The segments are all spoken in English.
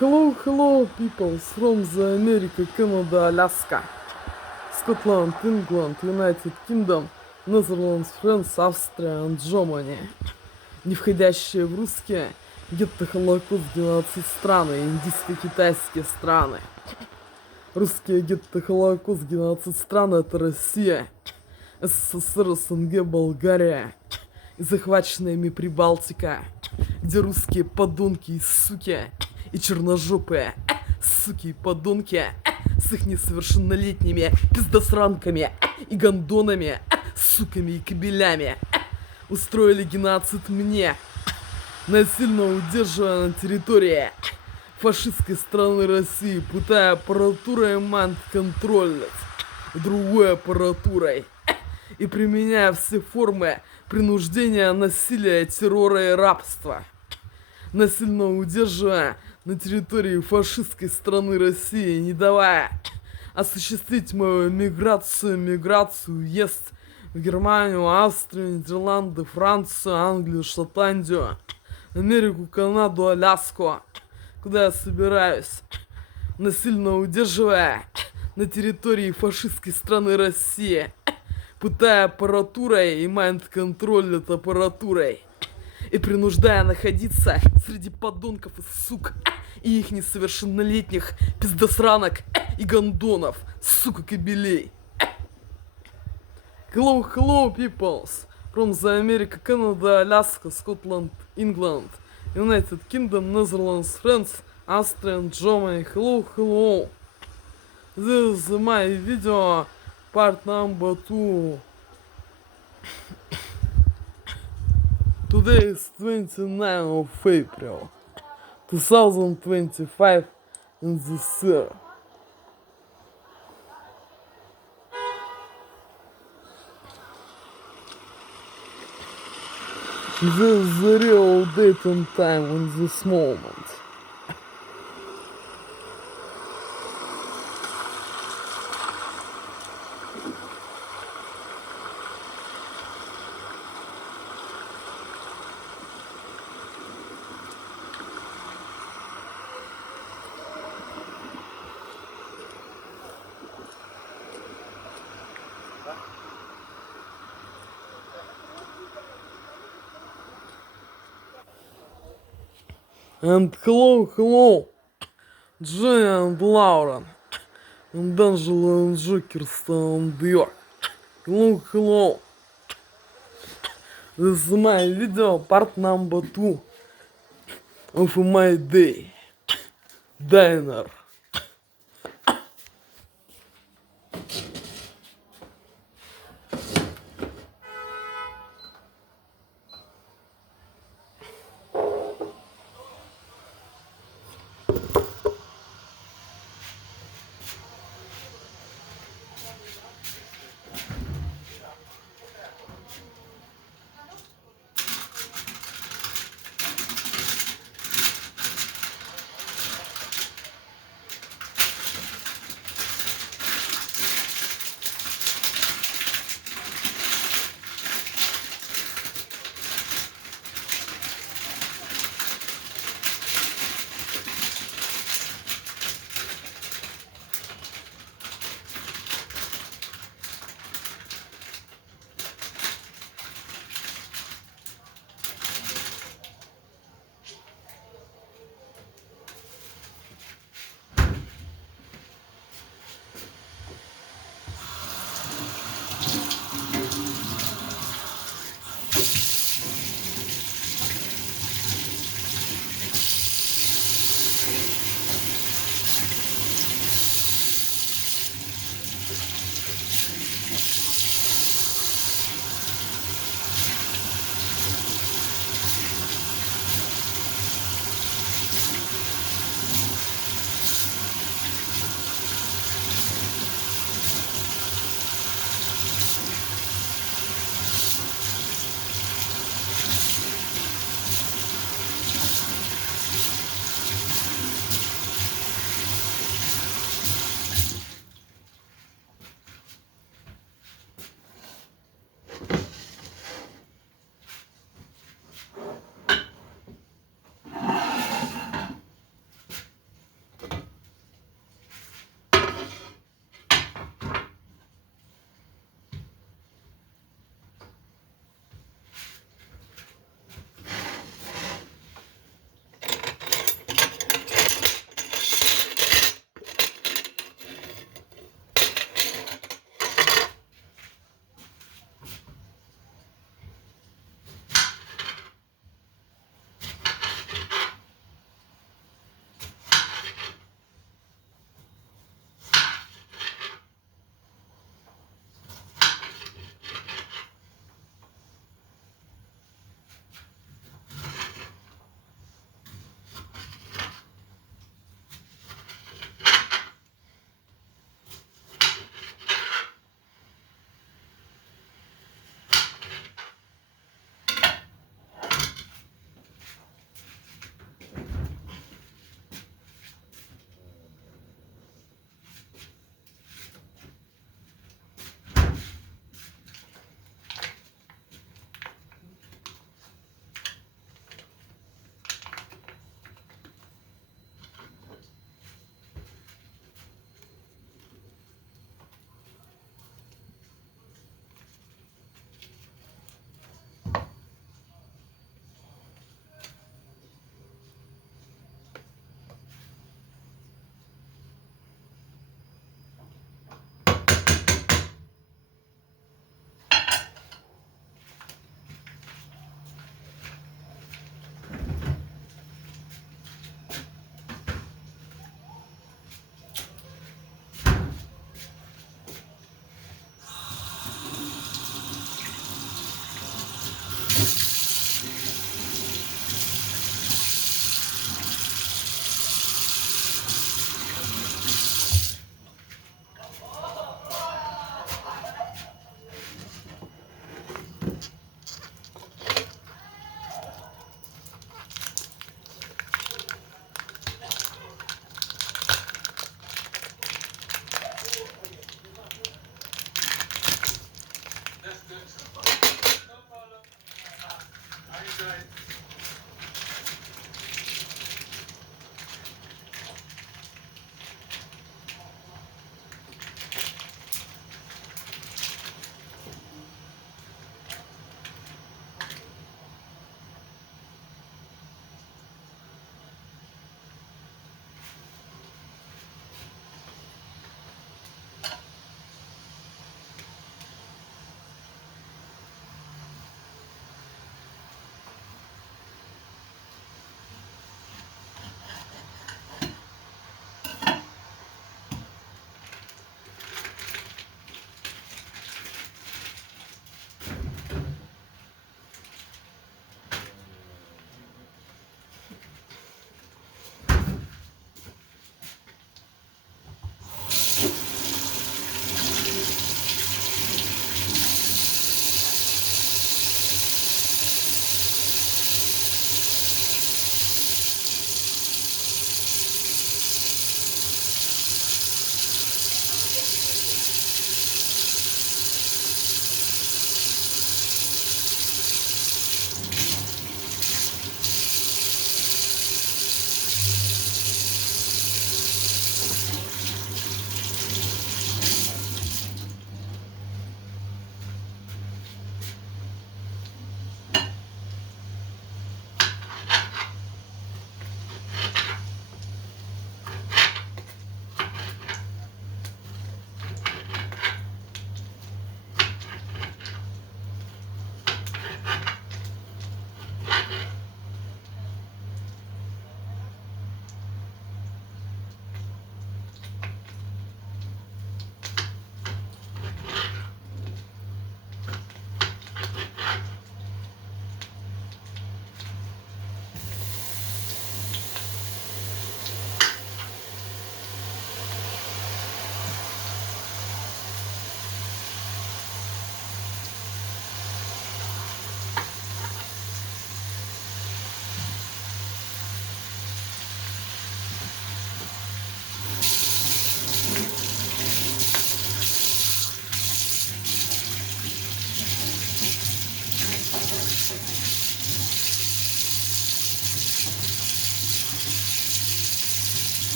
Hello, people from the America, Canada, Alaska, Scotland, England, United Kingdom, Netherlands, France, Австрия and Germany. Не входящие в русские, гетто Холокост, геноцид страны, индийско-китайские страны. Русские гетто Холокост, геноцид страны — это Россия, СССР, СНГ, Болгария и захваченная ими Прибалтика, где русские подонки и суки и черножопые суки и подонки с их несовершеннолетними пиздосранками и гондонами, суками и кобелями устроили геноцид мне, насильно удерживая на территории фашистской страны России, пытая аппаратурой майнд-контролить и другой аппаратурой и применяя все формы принуждения, насилия, террора и рабства, насильно удерживая на территории фашистской страны России, не давая осуществить мою миграцию, въезд в Германию, Австрию, Нидерланды, Францию, Англию, Шотландию, Америку, Канаду, Аляску, куда я собираюсь, насильно удерживая на территории фашистской страны России, пытая аппаратурой и майнд-контроль аппаратурой и принуждая находиться среди подонков и сук и их несовершеннолетних пиздосранок и гондонов, сука, кобелей. Hello, peoples from the America, Canada, Alaska, Scotland, England, United Kingdom, Netherlands, France, Austria and Germany. Hello. This is my video part number 2. Today is 29th of April 2025 in this year. This is the real date and time in this moment. And hello, Johnny and Lauren, and Angela and Jockerson and York. Hello. This is my video part number 2 of my day. Diner.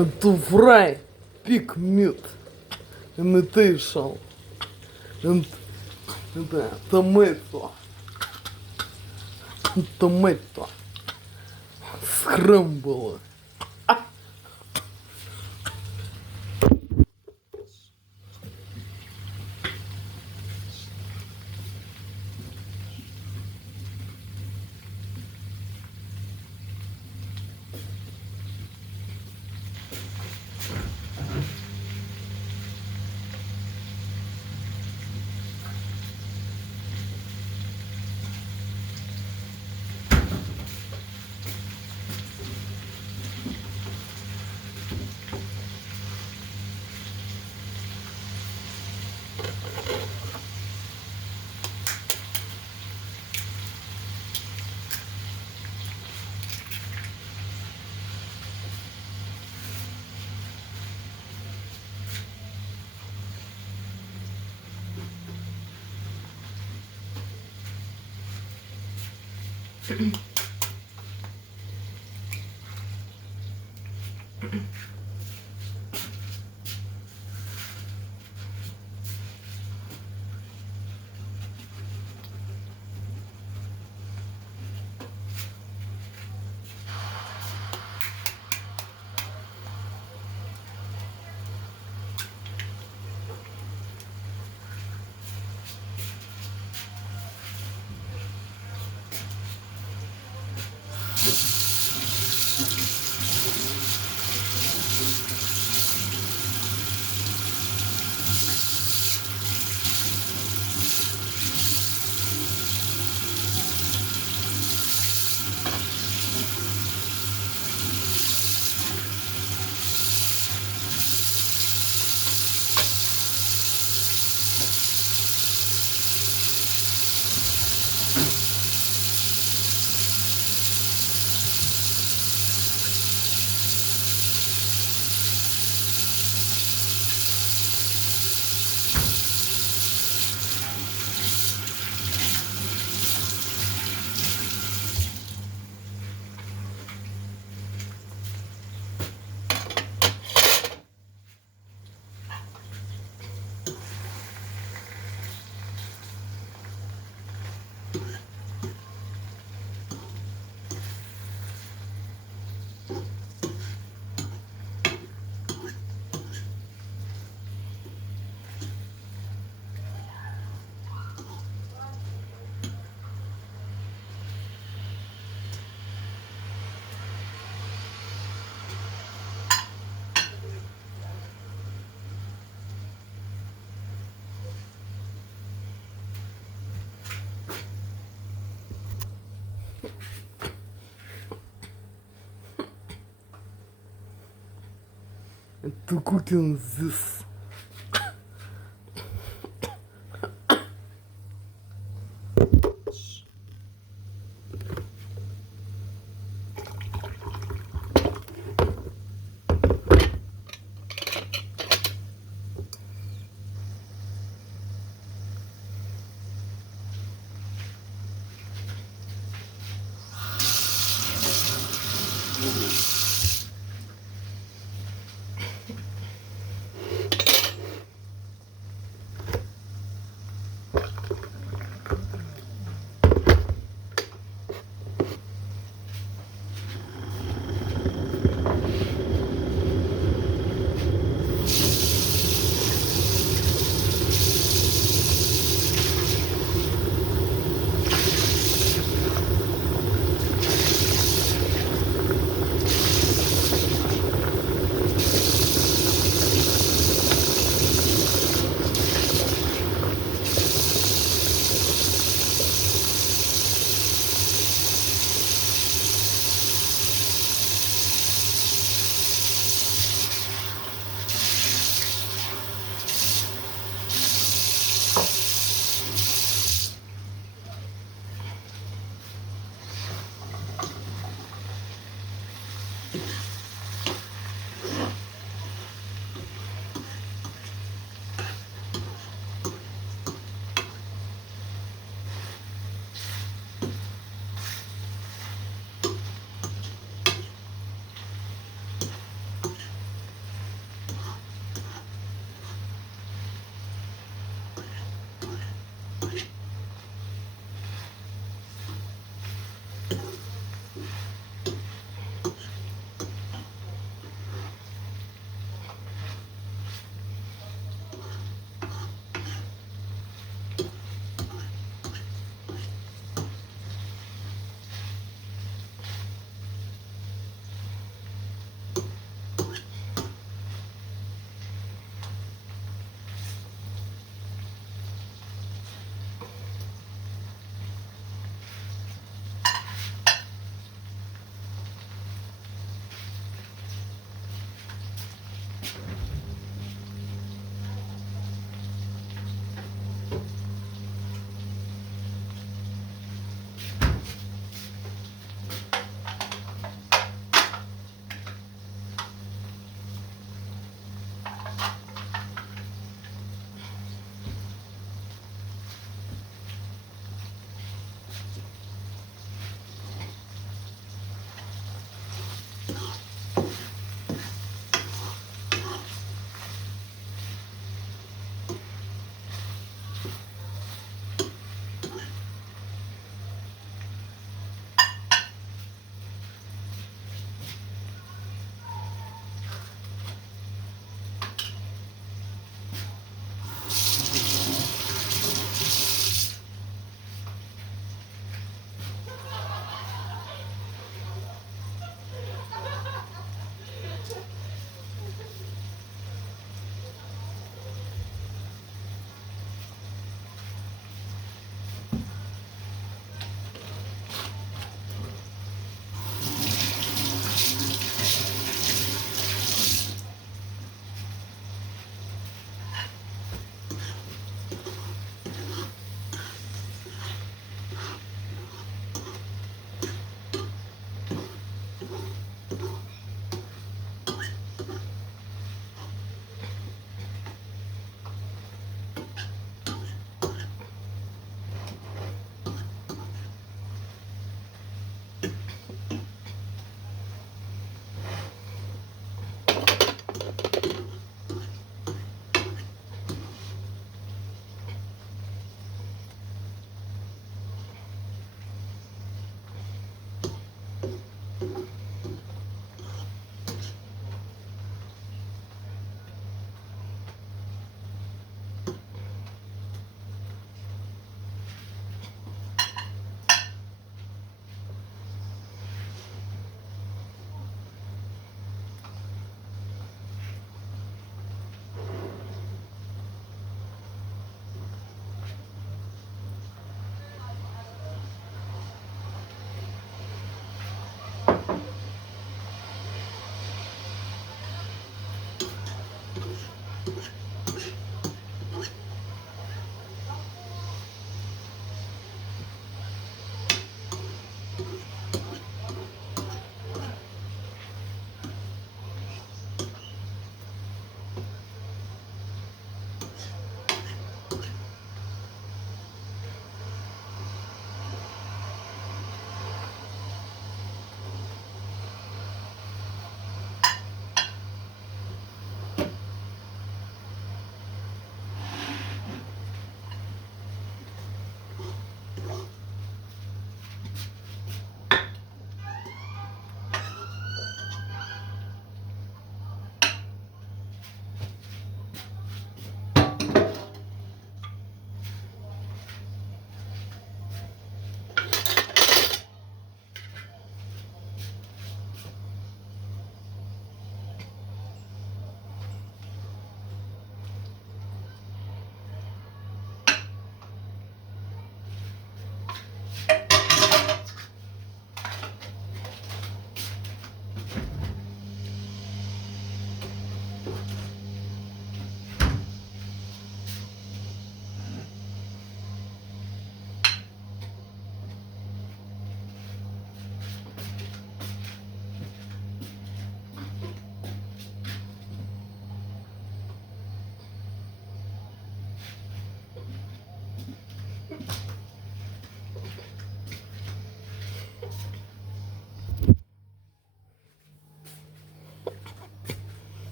and to fry pig meat, imitation, and tomato, scramble. To cooking this.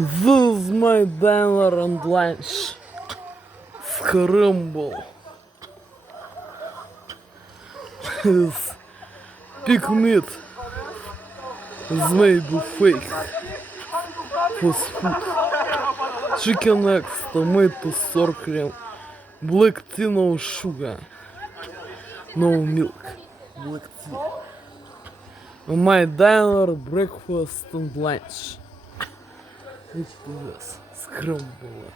This is my dinner and lunch. Scramble. This pig meat is made with fake fast food. Chicken eggs, tomato, sour cream, black tea, no sugar, no milk, black tea. My dinner, breakfast and lunch. It was scramble.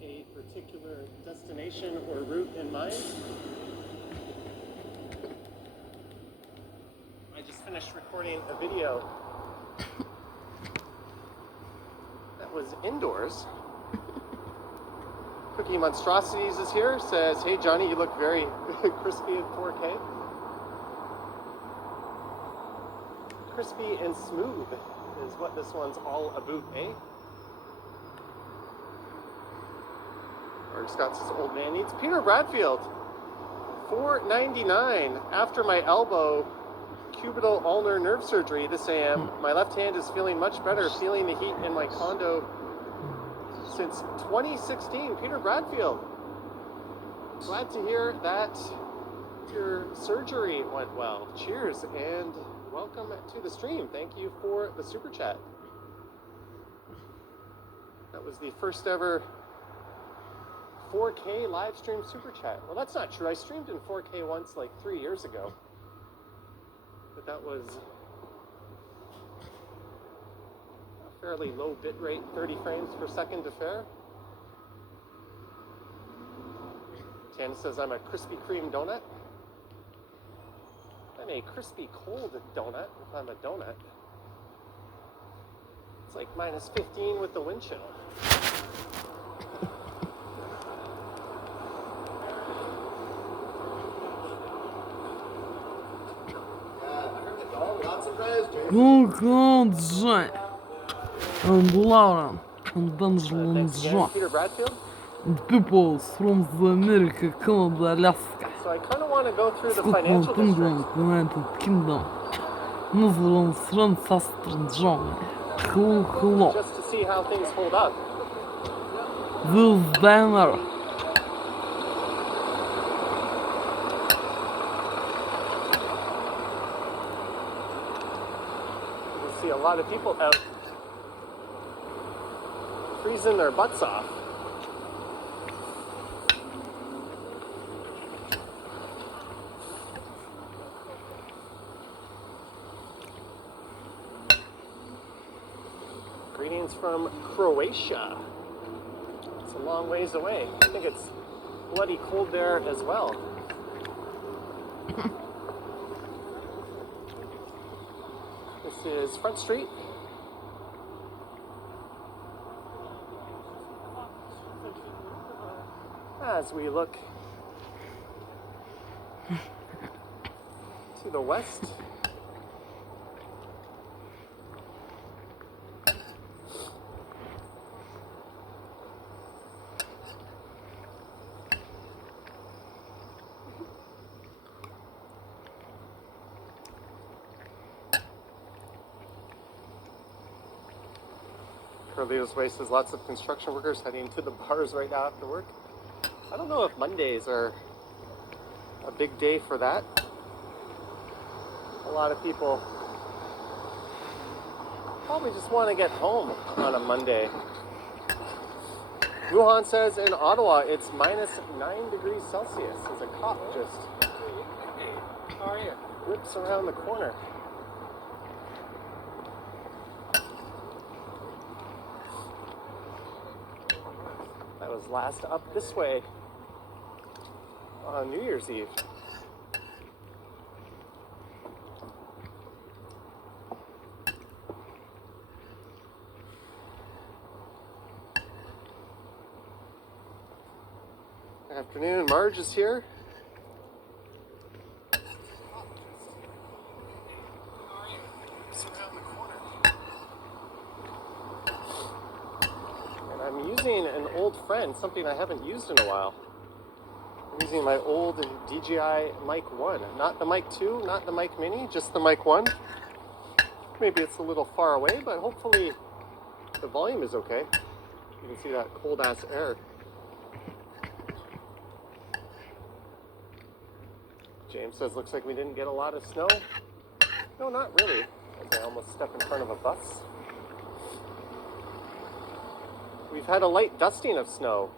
A particular destination or route in mind? I just finished recording a video that was indoors. Cookie Monstrosities is here, says, "Hey Johnny, you look very crispy in 4K. Crispy and smooth is what this one's all about, eh? Or Scott says, old man needs. Peter Bradfield, $4.99. After my elbow cubital ulnar nerve surgery this AM, my left hand is feeling much better, feeling the heat in my condo since 2016. Peter Bradfield, glad to hear that your surgery went well. Cheers and welcome to the stream. Thank you for the super chat. That was the first ever 4K live stream super chat. Well, that's not true. I streamed in 4K once like 3 years ago. But that was a fairly low bit rate, 30 frames per second affair. Tana says I'm a Krispy Kreme donut. I'm a crispy cold donut if I'm a donut. It's like minus 15 with the wind chill. Welcome, Jack. And Lauren. And Angela and Thanks again, John. Peter Bradfield. And people from the America, Canada, Alaska, So I kind of want to go through the Scotland, financial England, district. United Kingdom, Netherlands, France, Austria, and Germany. Hello. Just to see how things hold up. This banner. You see a lot of people out freezing their butts off. Greetings from Croatia. It's a long ways away. I think it's bloody cold there as well. This is Front Street. As we look to the west, Curleo's Way says lots of construction workers heading to the bars right now after work. I don't know if Mondays are a big day for that. A lot of people probably just want to get home on a Monday. Wuhan says in Ottawa it's minus 9 degrees Celsius as a cop just whips around the corner. That was last up this way on New Year's Eve. Good afternoon, Marge is here. And I'm using an old friend, something I haven't used in a while. I'm using my old DJI Mic 1. Not the Mic 2, not the Mic Mini, just the Mic 1. Maybe it's a little far away, but hopefully the volume is okay. You can see that cold ass air. James says, looks like we didn't get a lot of snow. No, not really. As I almost step in front of a bus. We've had a light dusting of snow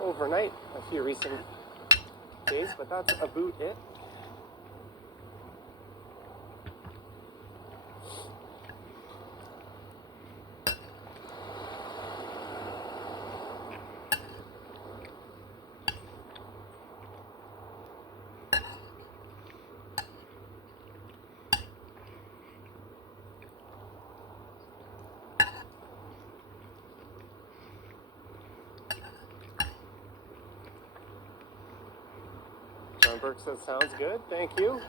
overnight a few recent days, but that's about it. John Burke says, sounds good, thank you.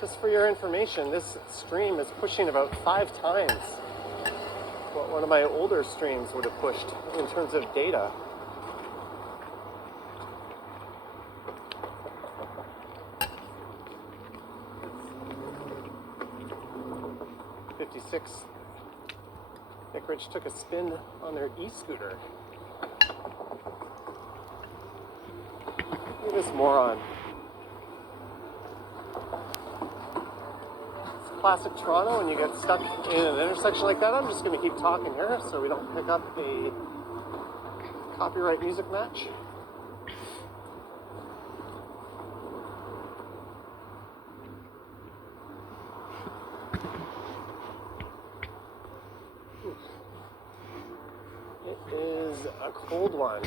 Just for your information, this stream is pushing about 5 times what one of my older streams would have pushed in terms of data. Nick Rich took a spin on their e-scooter. Look at this moron. It's classic Toronto when you get stuck in an intersection like that. I'm just going to keep talking here so we don't pick up a copyright music match. is a cold one.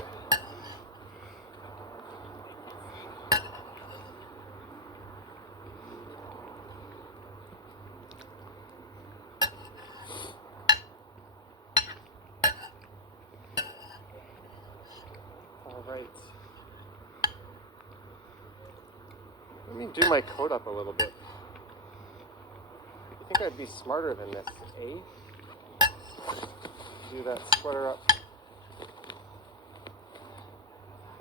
All right. Let me do my coat up a little bit. I think I'd be smarter than this, eh? Do that sweater up.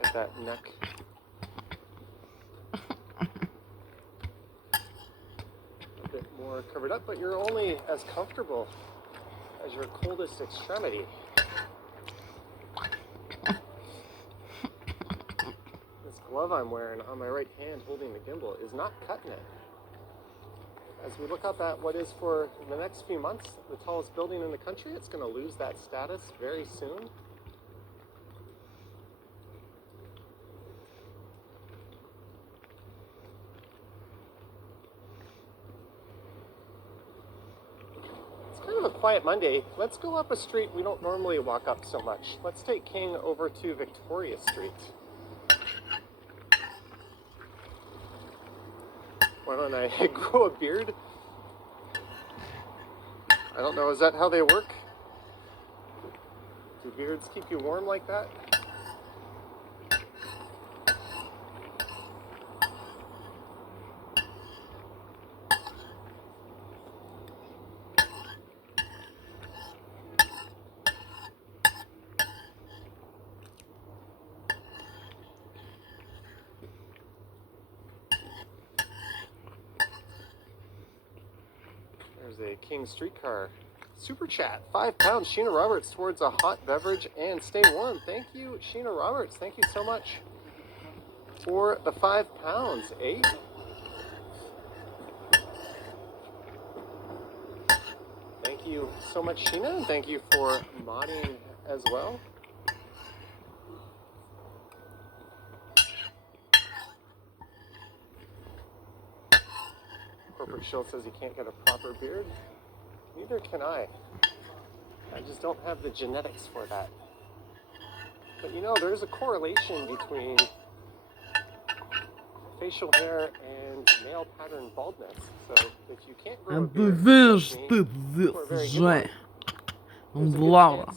Get that neck. A bit more covered up, but you're only as comfortable as your coldest extremity. This glove I'm wearing on my right hand holding the gimbal is not cutting it. As we look up at what is for the next few months the tallest building in the country, it's going to lose that status very soon. It's kind of a quiet Monday. Let's go up a street we don't normally walk up so much. Let's take King over to Victoria Street. Why don't I grow a beard? I don't know, is that how they work? Do beards keep you warm like that? There's a King streetcar. Super chat, £5. Sheena Roberts towards a hot beverage and stay warm. Thank you, Sheena Roberts. Thank you so much for the £5, eh? Thank you so much, Sheena, and thank you for modding as well. Corporate Shield says he can't get a proper beard. Neither can I. I just don't have the genetics for that. But you know, there's a correlation between facial hair and male pattern baldness. So if you can't grow a beard, Лаура.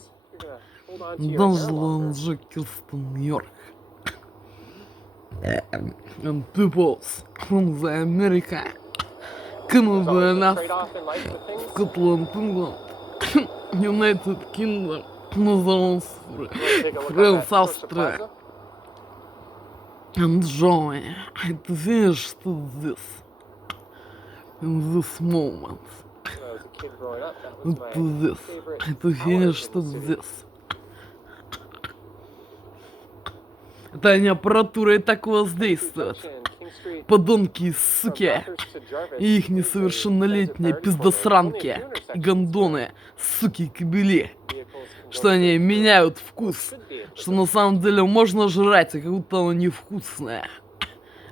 Данжелон Джекерстон, Нью-Йорк. And peoples from the America, Canada, Alaska, Scotland, England, United Kingdom, Netherlands, France, Austria, and Germany. I finished this in this moment. This. I finished this. Это они аппаратурой так воздействуют. Подонки и суки. И их несовершеннолетние пиздосранки. И гондоны, суки и кобели. Что они меняют вкус. Что на самом деле можно жрать, а как будто оно невкусное.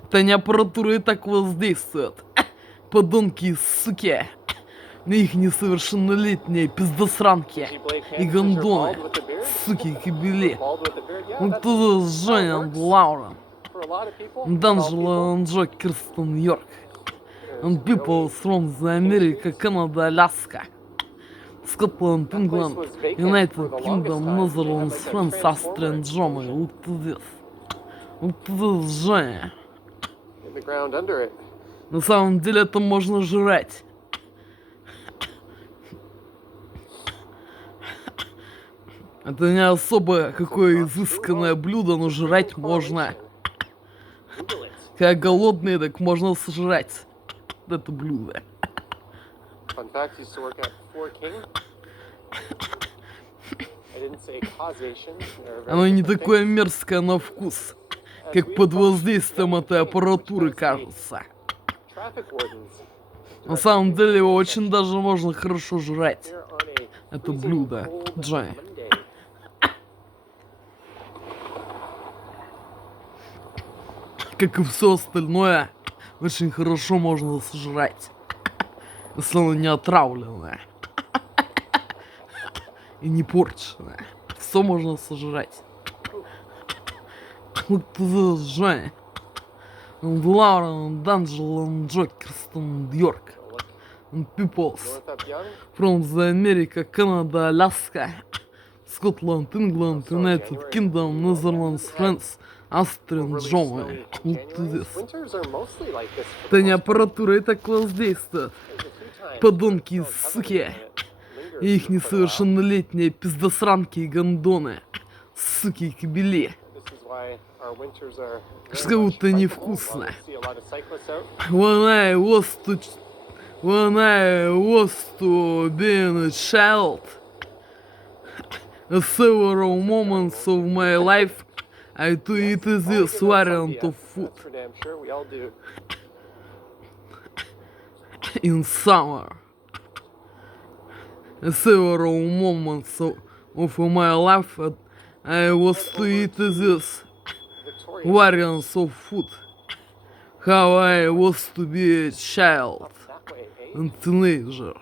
Это они аппаратурой так воздействуют. Подонки и суки. И их несовершеннолетние пиздосранки. И гондоны, суки и кобели. Вот тут Женя Лаура. D'Angelo and Джекерстон, Нью-Йорк. And people from the America, Canada, Alaska, Scotland, England, United Kingdom, Netherlands, France, Austria, and Germany. Look to this. Look to this, Женя. На самом деле это можно жрать. Это не особо какое изысканное блюдо, но жрать можно. Когда голодный, так можно сожрать это блюдо. Оно не такое мерзкое на вкус, как под воздействием этой аппаратуры кажется. На самом деле его очень даже можно хорошо жрать. Это блюдо, Джай. Как и все остальное, очень хорошо можно сожрать, если оно не отравленное и не порченное. все можно сожрать. Вот это Женя. Лаурен, Данджелон, Джокерстон, Йорк. Peoples. From the America, Canada, Alaska. Scotland, England, United Kingdom, Netherlands, France, Австрия, Germany. Вот здесь. Это не аппаратура, это класс действует. Подонки и суки. И их несовершеннолетние пиздосранки и гондоны. Суки и кобели. Что будто невкусно. When I was to being a child, several moments of my life, I to eat this variant of food. In summer, several moments of my life, I was to eat this variants of food. How I was to be a child and teenager.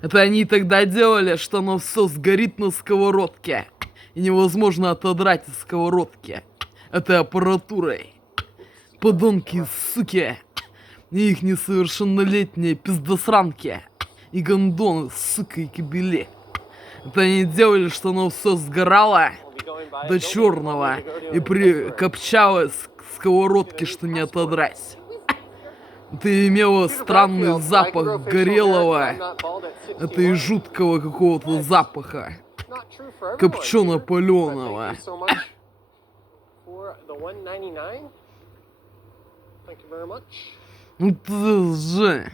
Это они тогда делали, что оно все сгорит на сковородке. И невозможно отодрать из сковородки этой аппаратурой. Подонки, суки. И их несовершеннолетние пиздосранки. И гондоны, сука, и кобели. Это они делали, что оно все сгорало до черного и прикопчалось к сковородке, что не отодрать. Это имело странный запах горелого, это и жуткого какого-то запаха, копчено-паленого. Ну ты же.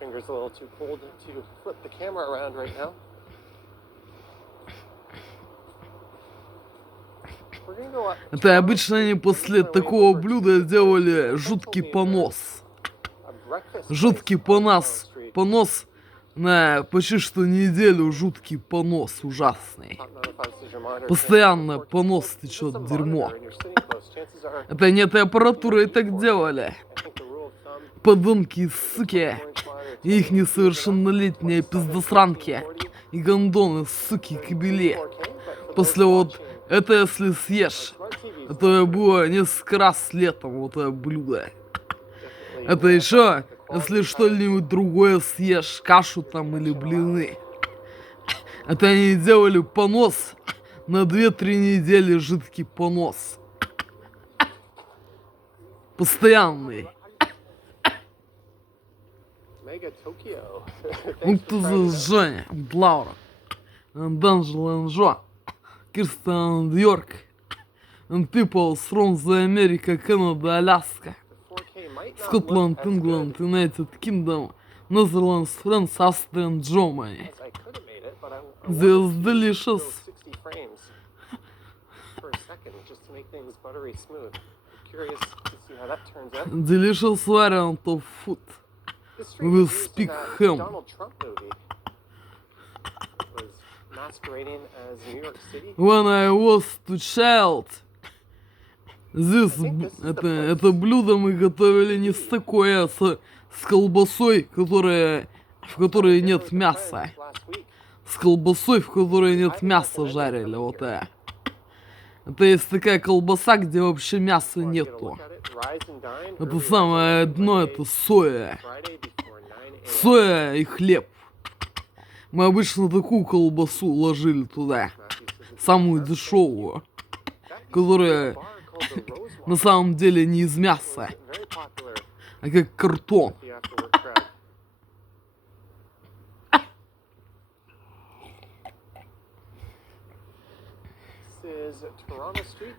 Fingers a little too cold to flip the camera around right now. Это обычно они после такого блюда делали жуткий понос. Жуткий понос на почти что неделю, жуткий понос ужасный. Постоянно понос течет дерьмо. Это не этой аппаратурой так делали. Подонки и суки. И их несовершеннолетние пиздосранки. И гондоны, суки, и кобели. После вот это если съешь. Это было несколько раз летом, вот это блюдо. Это еще, если что-нибудь другое съешь, кашу там или блины. Это они делали понос на 2-3 недели, жидкий понос. Постоянный. Вот это Женя, Лаура, Данджел, Джо, Кирстен, Йорк, and people from the America, Canada, Alaska, Scotland, England, United Kingdom, Netherlands, France, Austria, and Germany. This delicious. Delicious variant of food. Will speak him. When I was a child, это блюдо мы готовили не с такой, а с колбасой, в которой нет мяса. С колбасой, в которой нет мяса, жарили, вот это. Это есть такая колбаса, где вообще мяса нету. Это самое дно, это соя. Соя и хлеб. Мы обычно такую колбасу ложили туда. Самую дешевую. Которая на самом деле не из мяса, а как картон.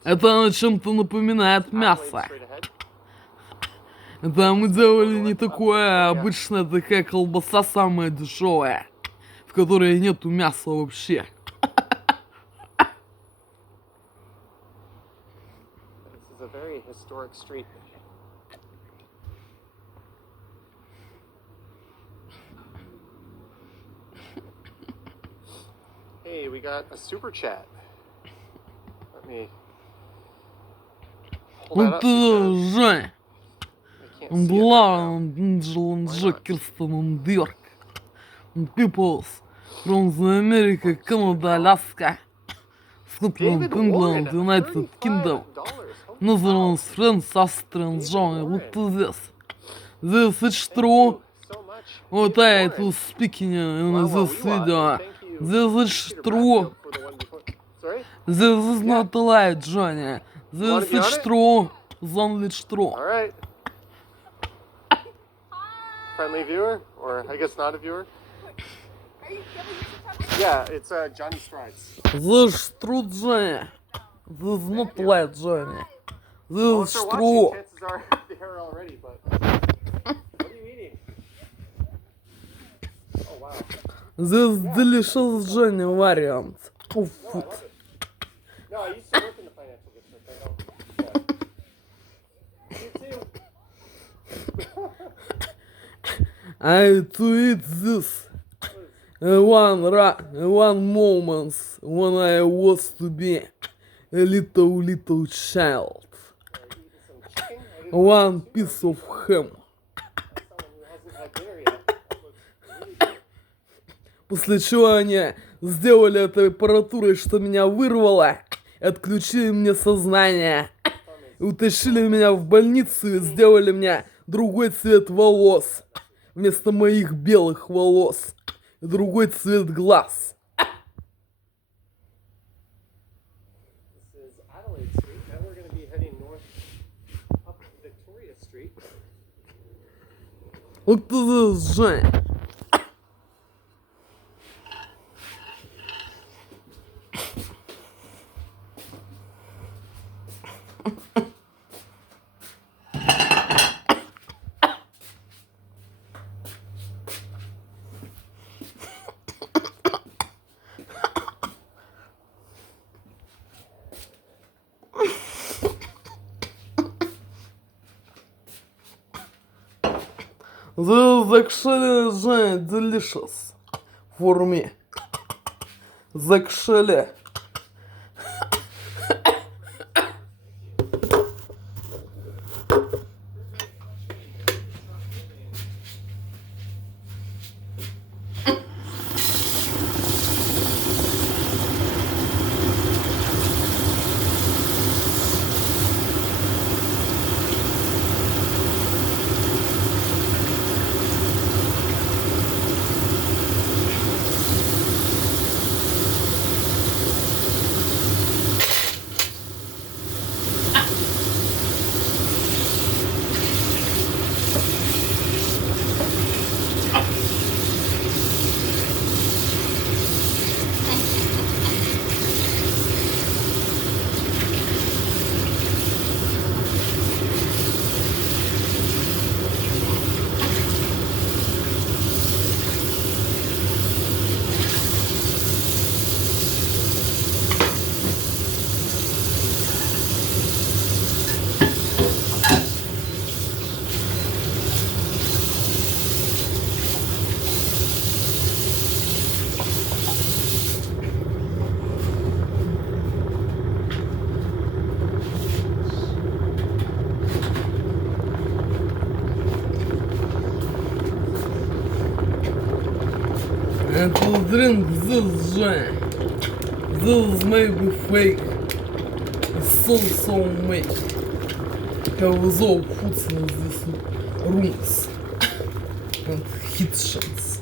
Это чем-то напоминает мясо. Это мы делали не такое, а обычная такая колбаса самая дешевая, в которой нету мяса вообще. Hey, we got a super chat. Let me Вот Жень. and see if Peoples from the America, Canada, Alaska, Scotland, David Warren, England, United Kingdom, $35. Netherlands, France, Austria, Germany. Look to this. This is true. So much. What I was speaking in this video. This is true. Sorry? This is not a lie, Johnny. This is true. It's only true. All right. Friendly viewer, or I guess not a viewer. Yeah, it's Johnny Strides. This is true, Johnny. This is not a lie, Johnny. Well, if This they're is watching, true. chances are they're already, but what are you eating? Oh, wow. This is delicious, Johnny variant of No, I food. love it. No, I used to work in the financial district. I know. Yeah. You too. I to eat this. One moment when I was to be a little child. One piece of ham. После чего они сделали этой аппаратурой, что меня вырвало, и отключили мне сознание. И утащили меня в больницу и сделали мне другой цвет волос. Вместо моих белых волос. И другой цвет глаз. This is Adelaide Street. Now we're going to be heading north up Victoria Street. Вот это Жень. This is actually Jane delicious for me. It's actually and to drink this Jane. This may be fake. It's so make. Have all foods in these rooms and kitchens.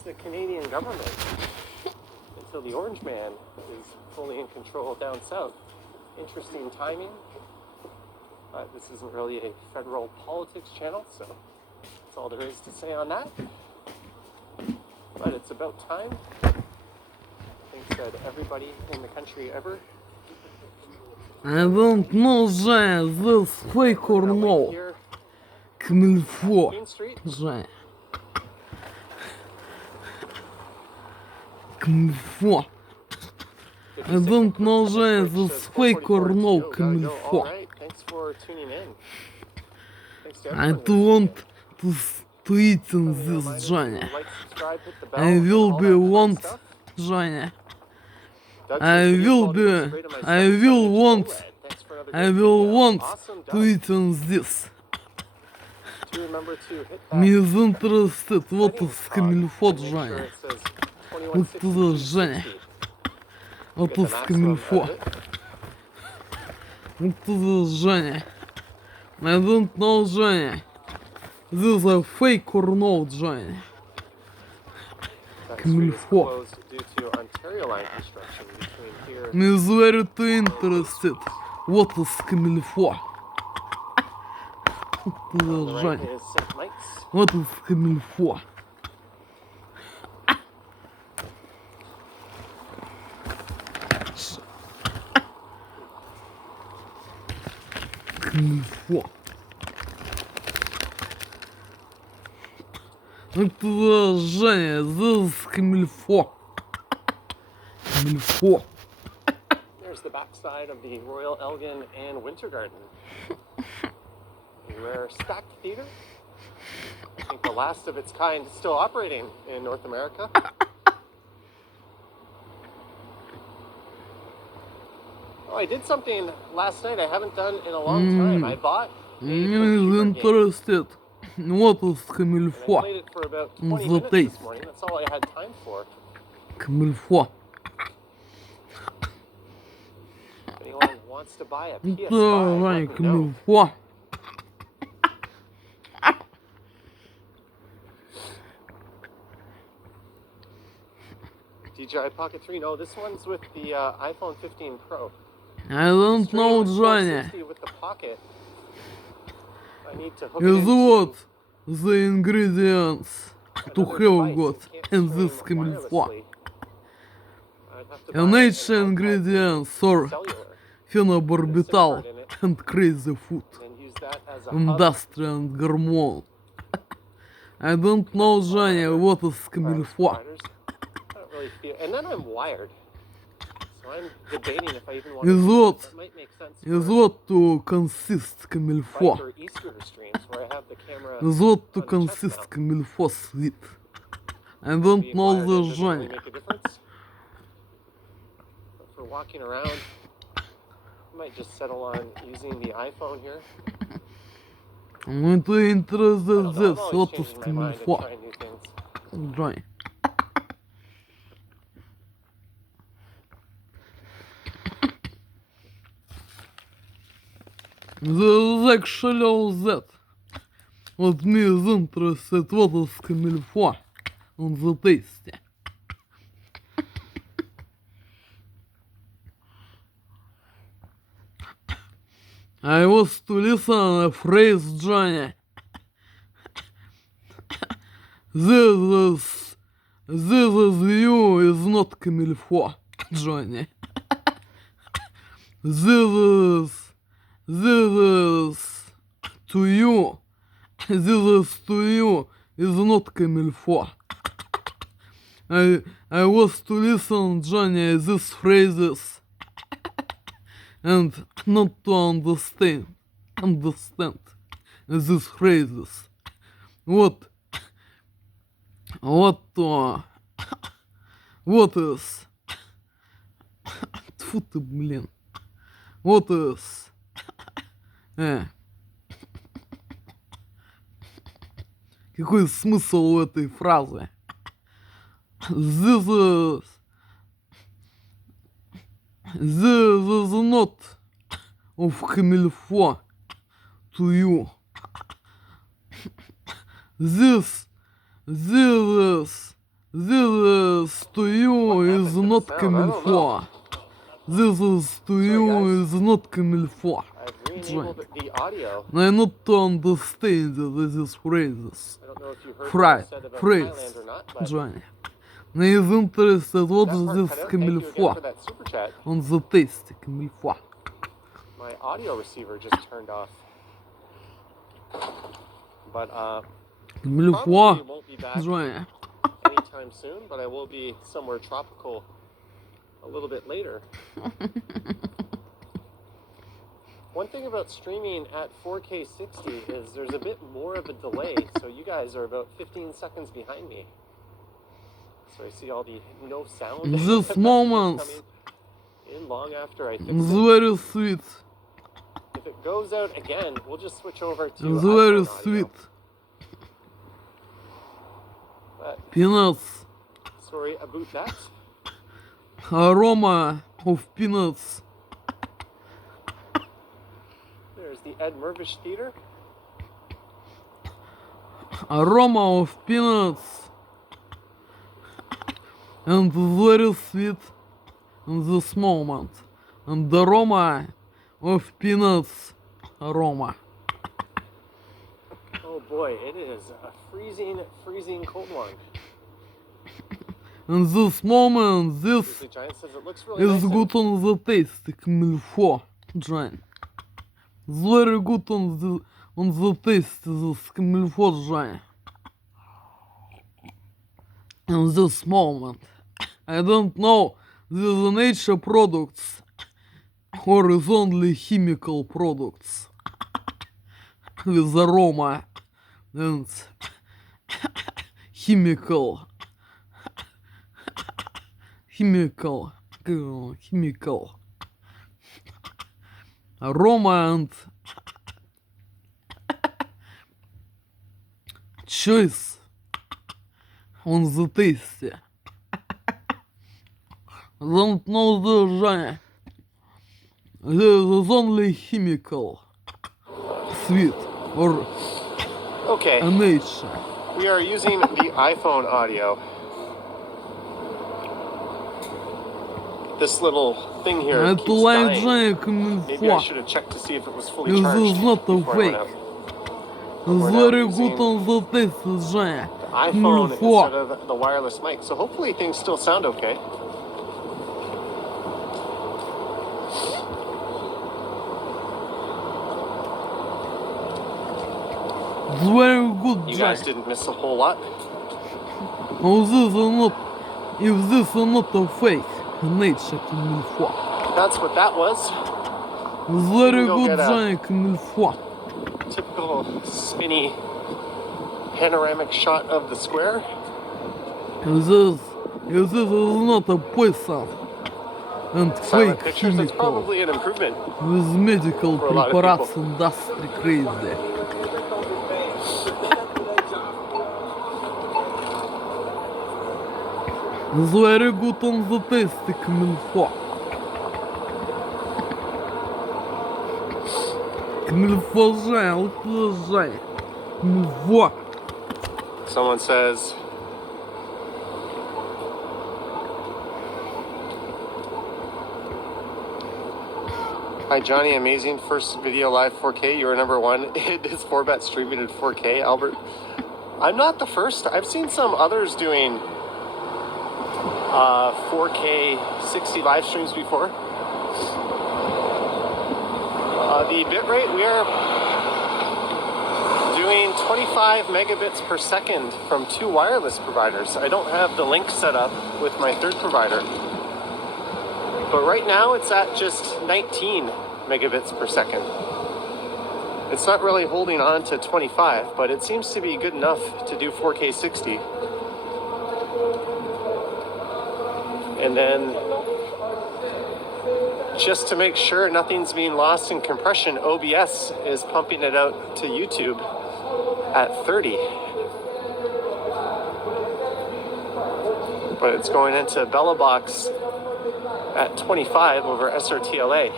is the Canadian government until the Orange Man is fully in control down south. Interesting timing. This isn't really a federal politics channel, so that's all there is to say on that. But it's about time. Thanks to everybody in the country ever. I don't know, Женя, this fake or no. Камильфо, Женя. Камильфо. I don't know, Женя, this fake or no, камильфо. I don't want to eat in this, Женя. I will be want, Женя. I will want to eat in this. Me is interested, what is камильфо, Женя? Вот это, Женя. Вот is камильфо. Вот это, Женя. I don't know, Женя. This is a fake or no, Женя. Камильфо. Me is very interested. What is камильфо? Вот это, Женя. What is камильфо? Камильфо. Это, Женя, this камильфо. Камильфо. There's the backside of the Royal Elgin and Winter Garden. A rare stacked theater. I think the last of its kind is still operating in North America. Oh, I did something last night I haven't done in a long time. I bought a interested. What is камильфо? I played it for about 20 minutes this morning. That's all I had time for. Камильфо. If anyone wants to buy a PS5, Это, let Женя, me know. камильфо. DJI Pocket 3. No, this one's with the iPhone 15 Pro. I don't know, Stream Женя. 460 with the Pocket. I need to hook it Is into what the ingredients to another have device. got It can't in stream this камильфо. wirelessly. I'd have to buy And an each iPod ingredients are cellular phenobarbital and crazy food, and use that as a hub. industry and hormone. I don't know, Женя, what is камильфо. I don't really feel, and then I'm wired, so I'm debating if I even want Is to. what That might make sense is for what to consist камильфо. biker Easter streams where I have the camera. Is what to on the chest consist mount. камильфо sweet. I don't Being know wired the doesn't really Женя. make a difference. But for walking around, I might just settle on using the iPhone here. Ну это I interested don't know, I'm this, always what is changing my mind and камильфо. trying new things. Женя. The actual that. What me is interested, what is камильфо on the taste. I was to listen a phrase, Johnny. This is you is not камильфо, Johnny. This is to you. This is to you is not камильфо. I was to listen, Johnny, these phrases and not to understand these phrases. What is Тьфу ты, блин. What is Какой смысл у этой фразы? This is not of камильфо to you. This This studio is not камильфо. This studio is not камильфо. I've re-enabled the audio. I not to understand these phrases. I don't know if you heard what I said about Phrase. Thailand or not, but Johnny. I is interested what that is part this cut out. Thank you again for камильфо. that super chat. On the taste камильфо. My audio receiver just turned off. But probably Камильфо. won't be back Johnny. anytime soon, but I will be somewhere tropical a little bit later. One thing about streaming at 4K 60 is there's a bit more of a delay, so you guys are about 15 seconds behind me. So I see all the no sound This messages moment. coming in long after I fix it. Very sweet. If it goes out again, we'll just switch over to Very iPhone audio. sweet. But Peanuts. sorry about that. Aroma of peanuts. There's the Ed Mervish Theater. Aroma of peanuts. And very sweet in this moment. And the aroma of peanuts. Aroma. Oh boy, it is a freezing cold one. In this moment, this Grizzly Giant says it looks really is nice. good on the taste, камильфо, Jane. Very good on the taste, this камильфо, Jane. In this moment, I don't know these nature products or is only chemical products with aroma and chemical aroma and choice on the taste. Don't know the genre. There is only chemical, sweet or Okay, nature. we are using the iPhone audio. This little thing here Это keeps dying. лайджане Maybe I камильфо. should have checked to see if it was fully This charged is not a before I went fake. out. It's very good on the taste, Jane. iPhone Камильфо. instead of the wireless mic, so hopefully things still sound okay. It's very good, You guys Jane. didn't miss a whole lot. Oh, this is not. If this is not a fake, nature камильфо. That's what that was. It's very Go good, get a- Jane, камильфо. Typical spinny panoramic shot of the square. If this is not a poison and Silent fake pictures, it's chemical probably an improvement. with medical For a lot of preparates people. industry crazy. It's very good on the taste, камильфо. Камильфо, Жень, look at this, Жень. Камильфо. Someone says, "Hi Johnny, amazing first video live 4K. You're number one. It is 4-bet streaming in 4K, Albert." I'm not the first. I've seen some others doing 4K 60 live streams before. The bitrate, we are doing 25 megabits per second from 2 wireless providers. I don't have the link set up with my third provider. But right now it's at just 19 megabits per second. It's not really holding on to 25, but it seems to be good enough to do 4K 60. And then, just to make sure nothing's being lost in compression, OBS is pumping it out to YouTube at 30. But it's going into Bella Box at 25 over SRTLA.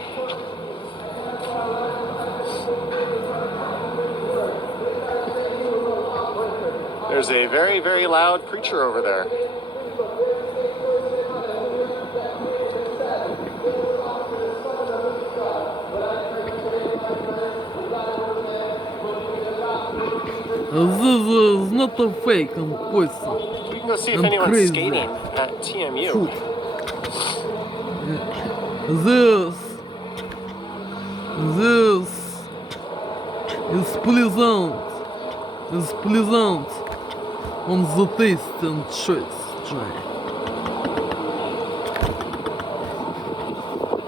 There's a very, very loud preacher over there. This is not a fake and poison. We can go see if I'm anyone's crazy. skating at TMU. Food. This is pleasant. Is pleasant on the taste and choice, Johnny.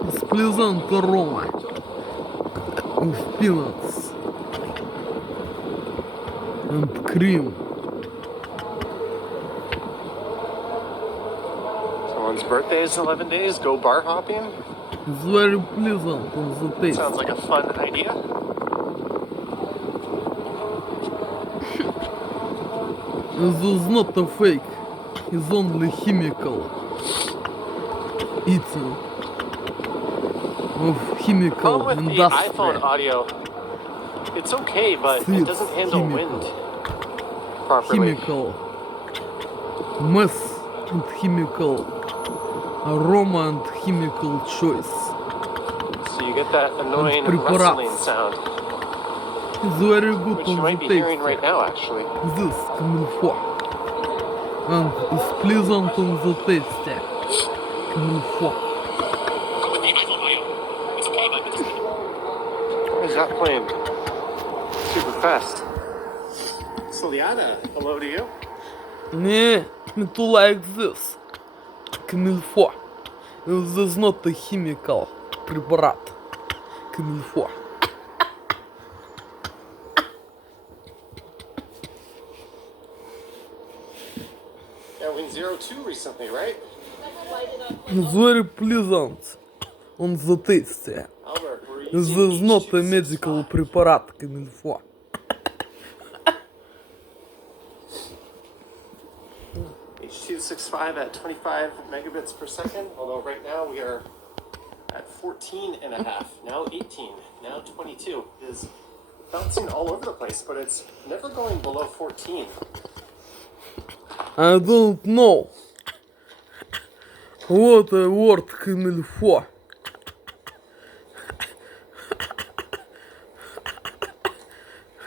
It's pleasant aroma of peanuts and cream. Someone's birthday is in 11 days. Go bar hopping. It's very pleasant on the taste. Sounds like a fun idea. This is not a fake. It's only chemical eating of chemical Problem with the industry. iPhone audio, it's okay, but it It's doesn't handle chemical. wind properly. Chemical mess and chemical aroma and chemical choice. So you get that annoying preparats. rustling sound, It's very good which you on might the be hearing taste. right now, actually. This camilfo. And it's pleasant on the taste. Camilfo. Why is that playing super fast? Soliana, hello to you. Yeah, me too like this. Camilfo. This is not a chemical preparat. Camilfo. Yeah, we 0-2 recently, right? It's very pleasant on the taste. Albert, we're This using is not a H265. medical preparat, Camilfo. H265 at 25 megabits per second, although right now we are at 14 and a half, now 18, now 22. It is bouncing all over the place, but it's never going below 14. I don't know what a word Camilfo.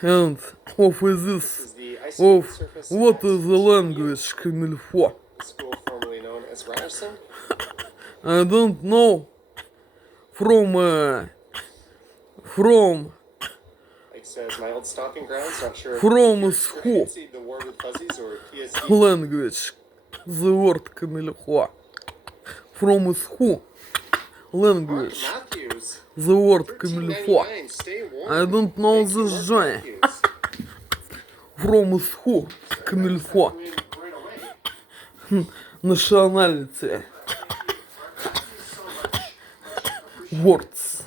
And of This this, is the ice of surface what at is the language Camilfo. school formerly known as Ryerson. I don't know from Like says, my old stomping grounds, not sure if From you're school. experiencing the war with fuzzies or PSD. language the word Camilfo. From who Mark language Matthews, the word Camilfo. $13.99, stay warm. I don't know Thank you, this Mark Johnny. Matthews. From who Camilfo. Right away. Nationality. Words.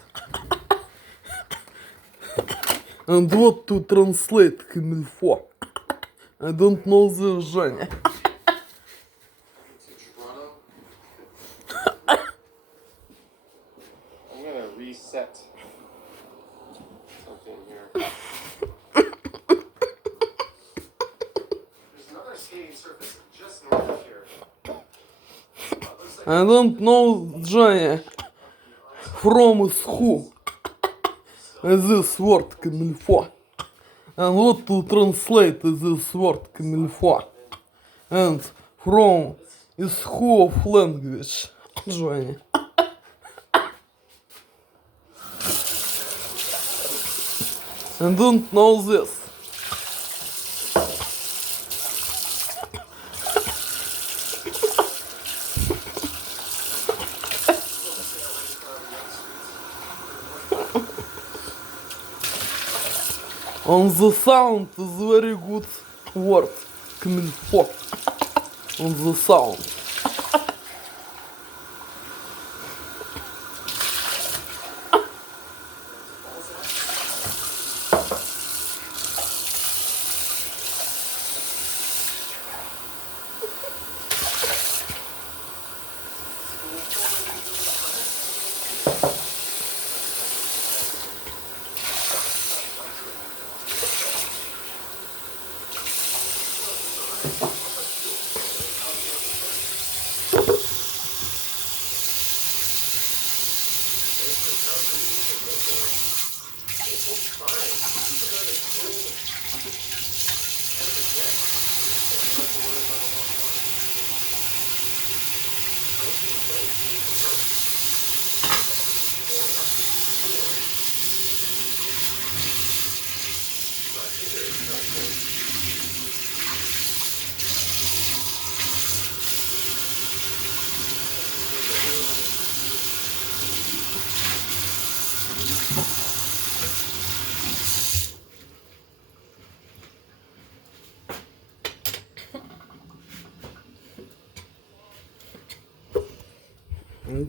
And what to translate Camilfo. I don't know this Johnny. To Toronto. I'm gonna reset something here. There's another skating surface just north of here. Looks like I don't know Johnny. From who this word Camilfo. And what to translate this word Camilfo. And from is who of language Johnny. I don't know this. On the sound is very good word. Camilfo. On the sound.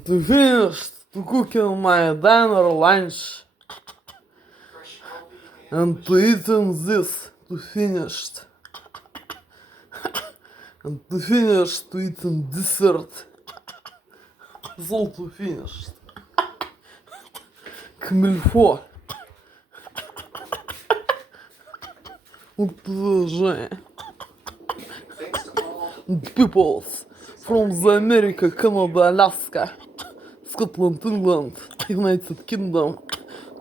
To finish to cooking my dinner lunch and to eating this to finished and to finish to eating dessert. So to finished. Камильфо. Peoples from the America, Canada, Alaska, Scotland, England, United Kingdom,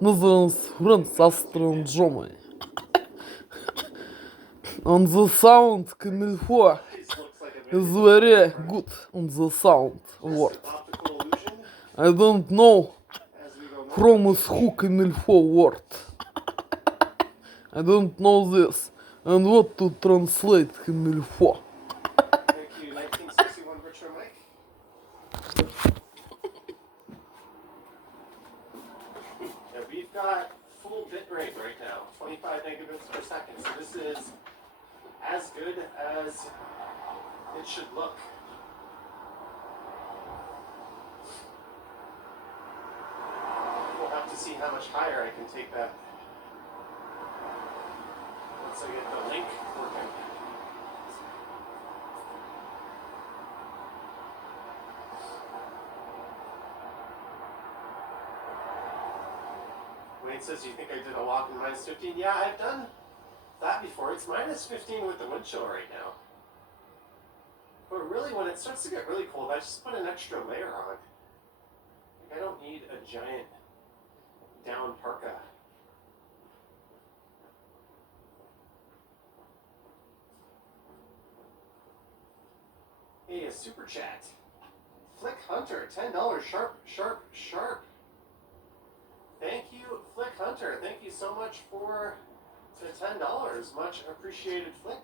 Netherlands, France, Austria and Germany. On the sound, Камильфо is very good on the sound word. I don't know from who Камильфо word. I don't know this and what to translate Камильфо. Thank you, 1961 retro mic. Yeah, we've got full bit rate right now, 25 megabits per second. So this is as good as it should look. We'll have to see how much higher I can take that once I get the link working. Wayne says, you think I did a walk in minus 15? Yeah, I've done that before. It's minus 15 with the wind chill right now. But really, when it starts to get really cold, I just put an extra layer on. Like, I don't need a giant down parka. Hey, a super chat. Flick Hunter, $10 sharp. Thank you, Flick Hunter. Thank you so much for the $10. Much appreciated, Flick.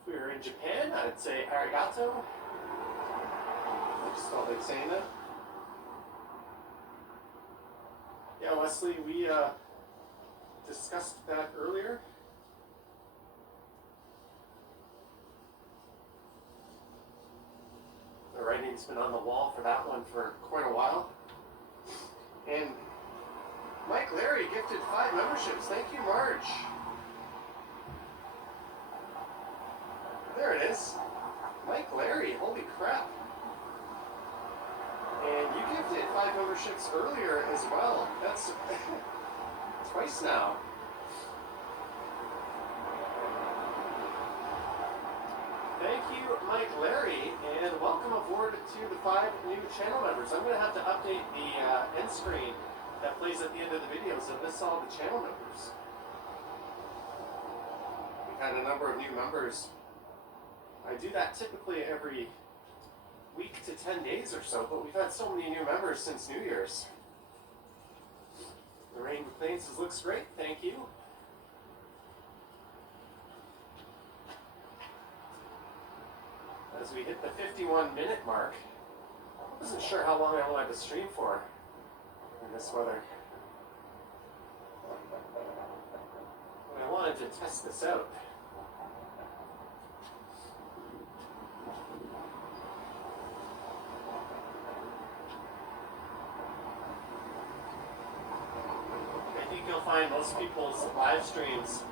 If we were in Japan, I'd say arigato. I just felt like saying that. Yeah, Wesley, we discussed that earlier. The writing's been on the wall for that one for quite a while. And Mike Larry gifted 5 memberships. Thank you, Marge. There it is. Mike Larry, holy crap. And you gifted 5 memberships earlier as well. That's twice now. Thank you, Mike Larry, and welcome aboard to the 5 new channel members. I'm going to have to update the end screen that plays at the end of the video so this all the channel members. We've had a number of new members. I do that typically every week to 10 days or so, but we've had so many new members since New Year's. The Rain Plains looks great, thank you. As we hit the 51-minute mark, I wasn't sure how long I wanted to stream for in this weather. But I wanted to test this out. I think you'll find most people's live streams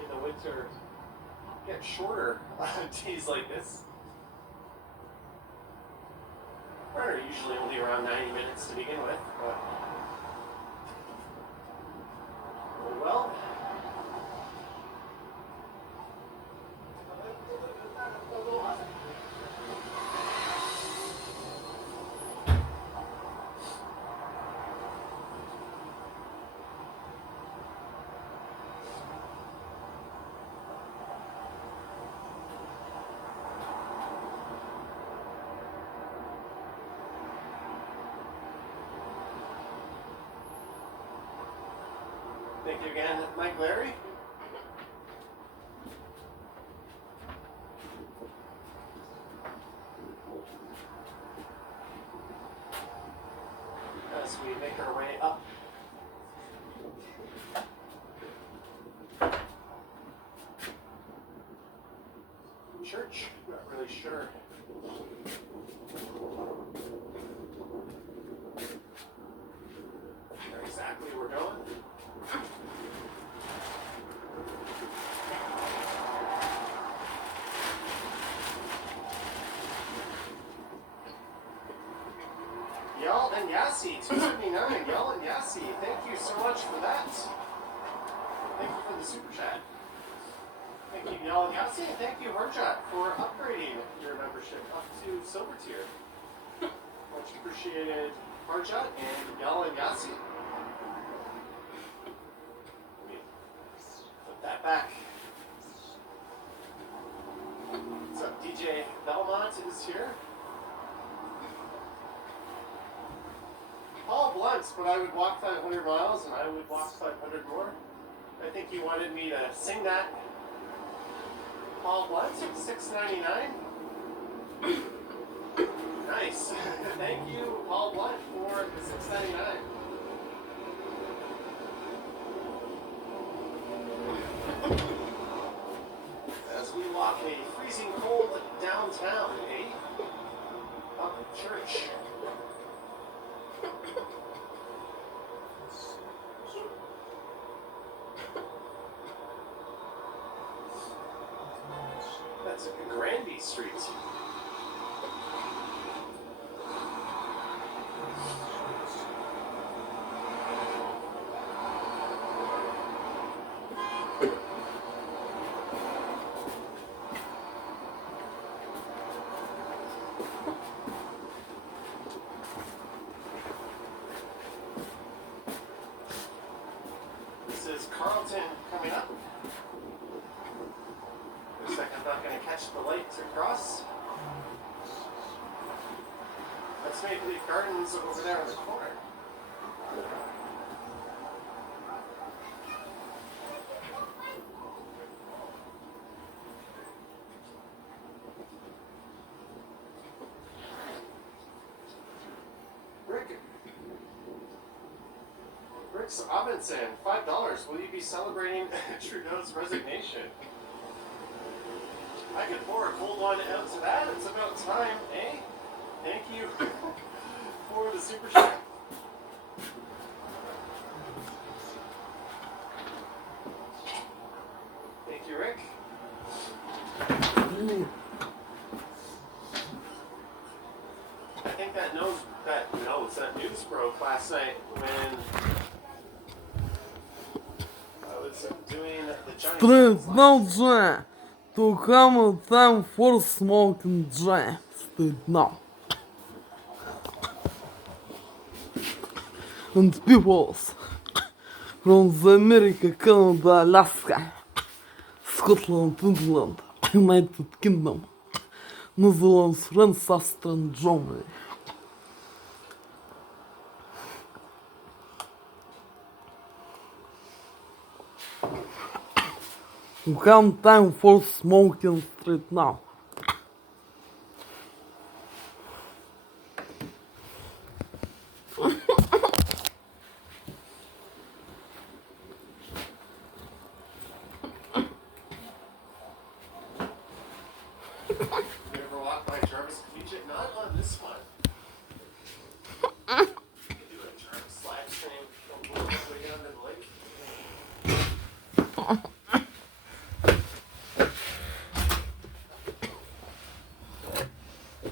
in the winter get shorter on days like this. Are usually only around 90 minutes to begin with, but Thank you again, Mike Larry. As we make our way up. Church, not really sure. Where exactly we're going. Y'all and Yassi, 279. Y'all and Yassi, thank you so much for that. Thank you for the super chat. Thank you, Y'all and Yassi, and thank you, Harjat, for upgrading your membership up to silver tier. Much appreciated, Harjat and Y'all and Yassi. Let me put that back. What's up, DJ Belmont is here. Paul Blunts, but I would walk 500 miles and I would walk 500 more. I think you wanted me to sing that. Paul Blunt, $6.99. Nice. Thank you, Paul Blunt, for the $6.99. As we walk a freezing cold downtown, up at church. That's Granby Street. This is Carlton coming up. Looks like I'm not going to catch the light to cross. That's Maple Leaf Gardens over there in the corner. Rick's Robinson, $5. Will you be celebrating Trudeau's resignation? I could pour a cold one out to that. It's about time, eh? Thank you for the super chat. Thank you, Rick. I think that news broke last night when I was doing the Giants. Стыдно же, to come time for smoking J. Стыдно. And peoples from the America, Canada, Alaska, Scotland, England, United Kingdom, Netherlands, France, Austria, and Germany. Come time for smoking street now. You ever walk by Jarvis Collegiate? Not on this one. You can do a Jarvis slide stream all the way down to the lake.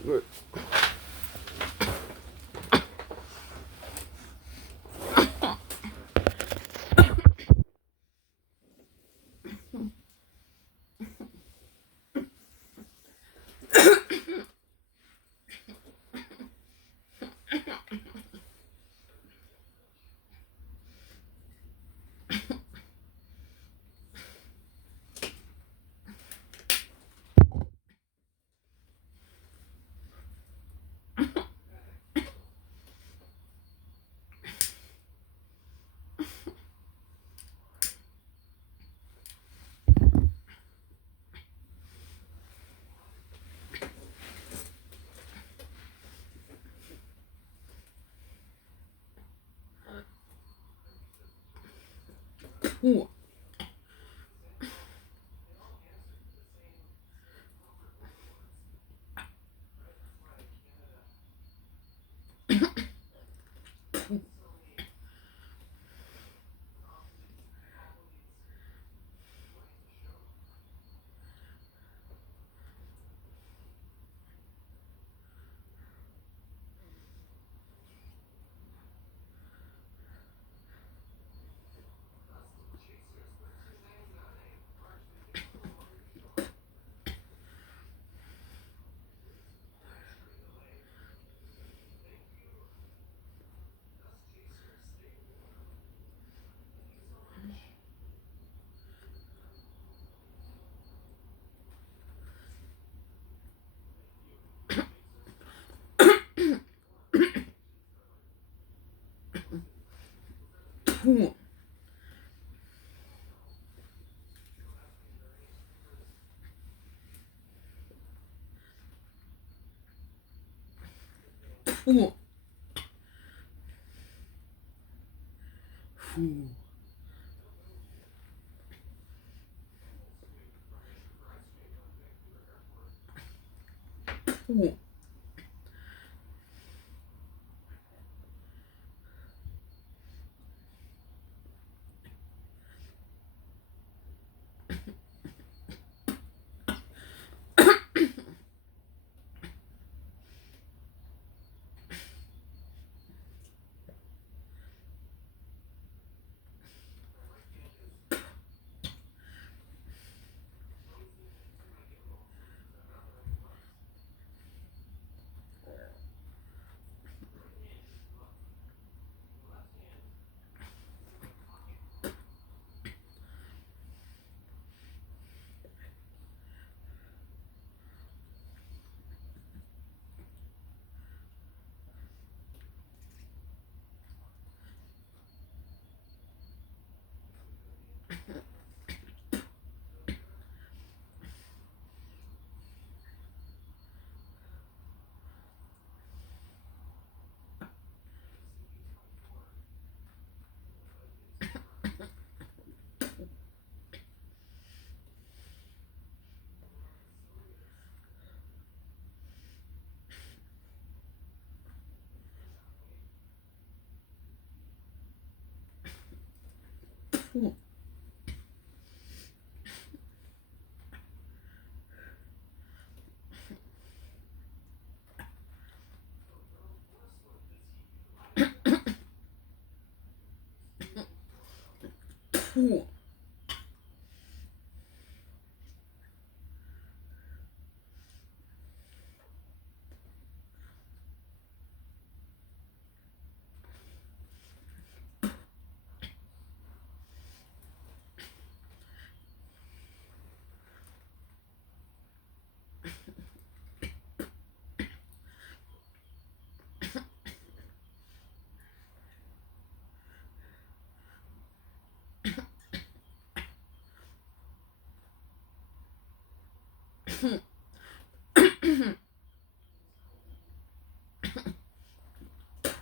Good. Фу. Фу. Фу. Фу. Фу. Фу. Фу.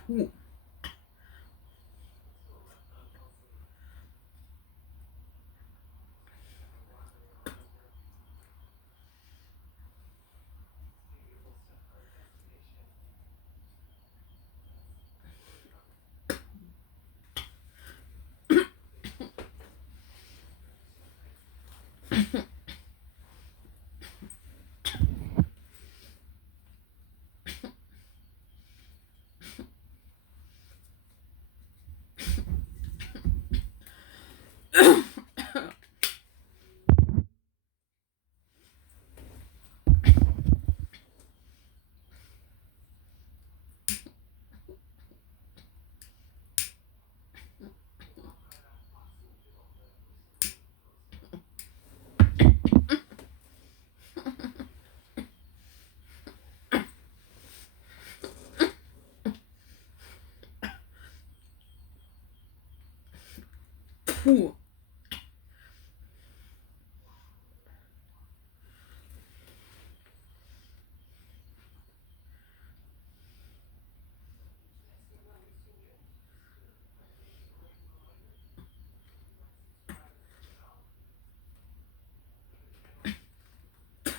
Фу. Фу.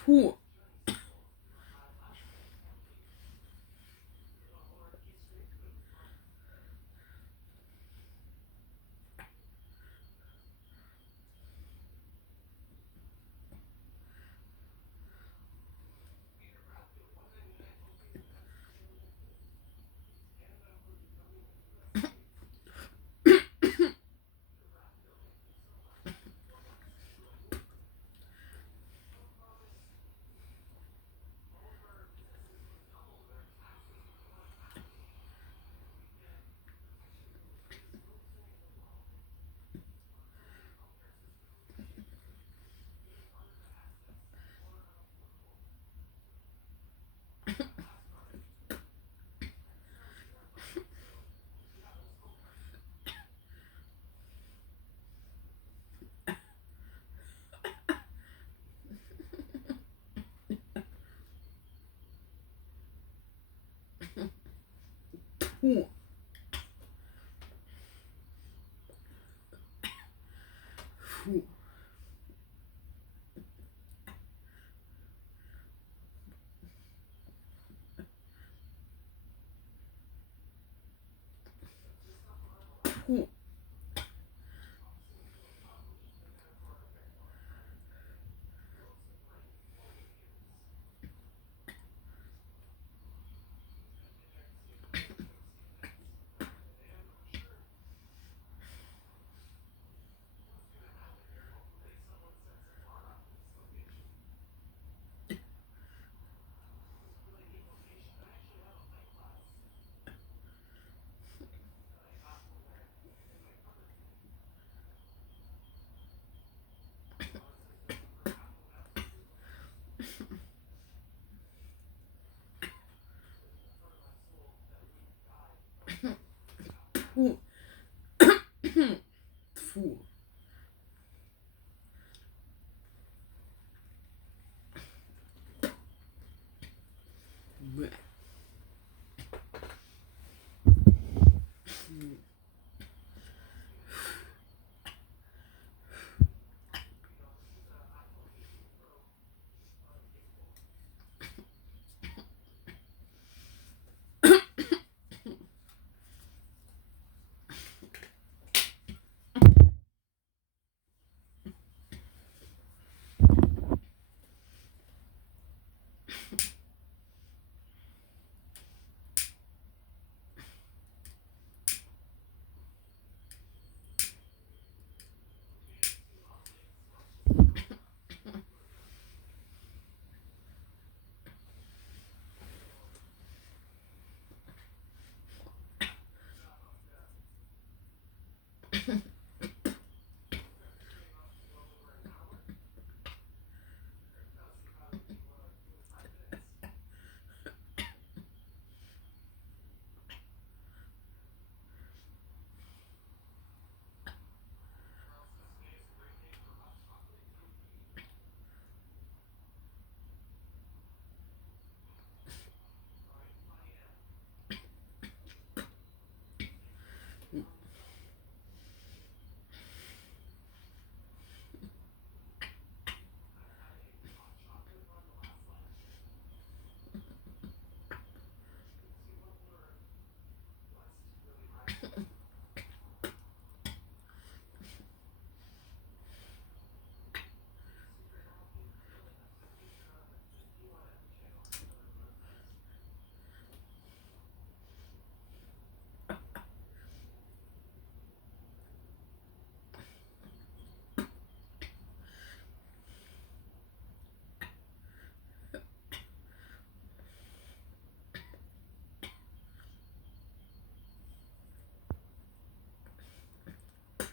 Фу. Фу. Фу. Фу. Фу. Фу. Бэ. Фу.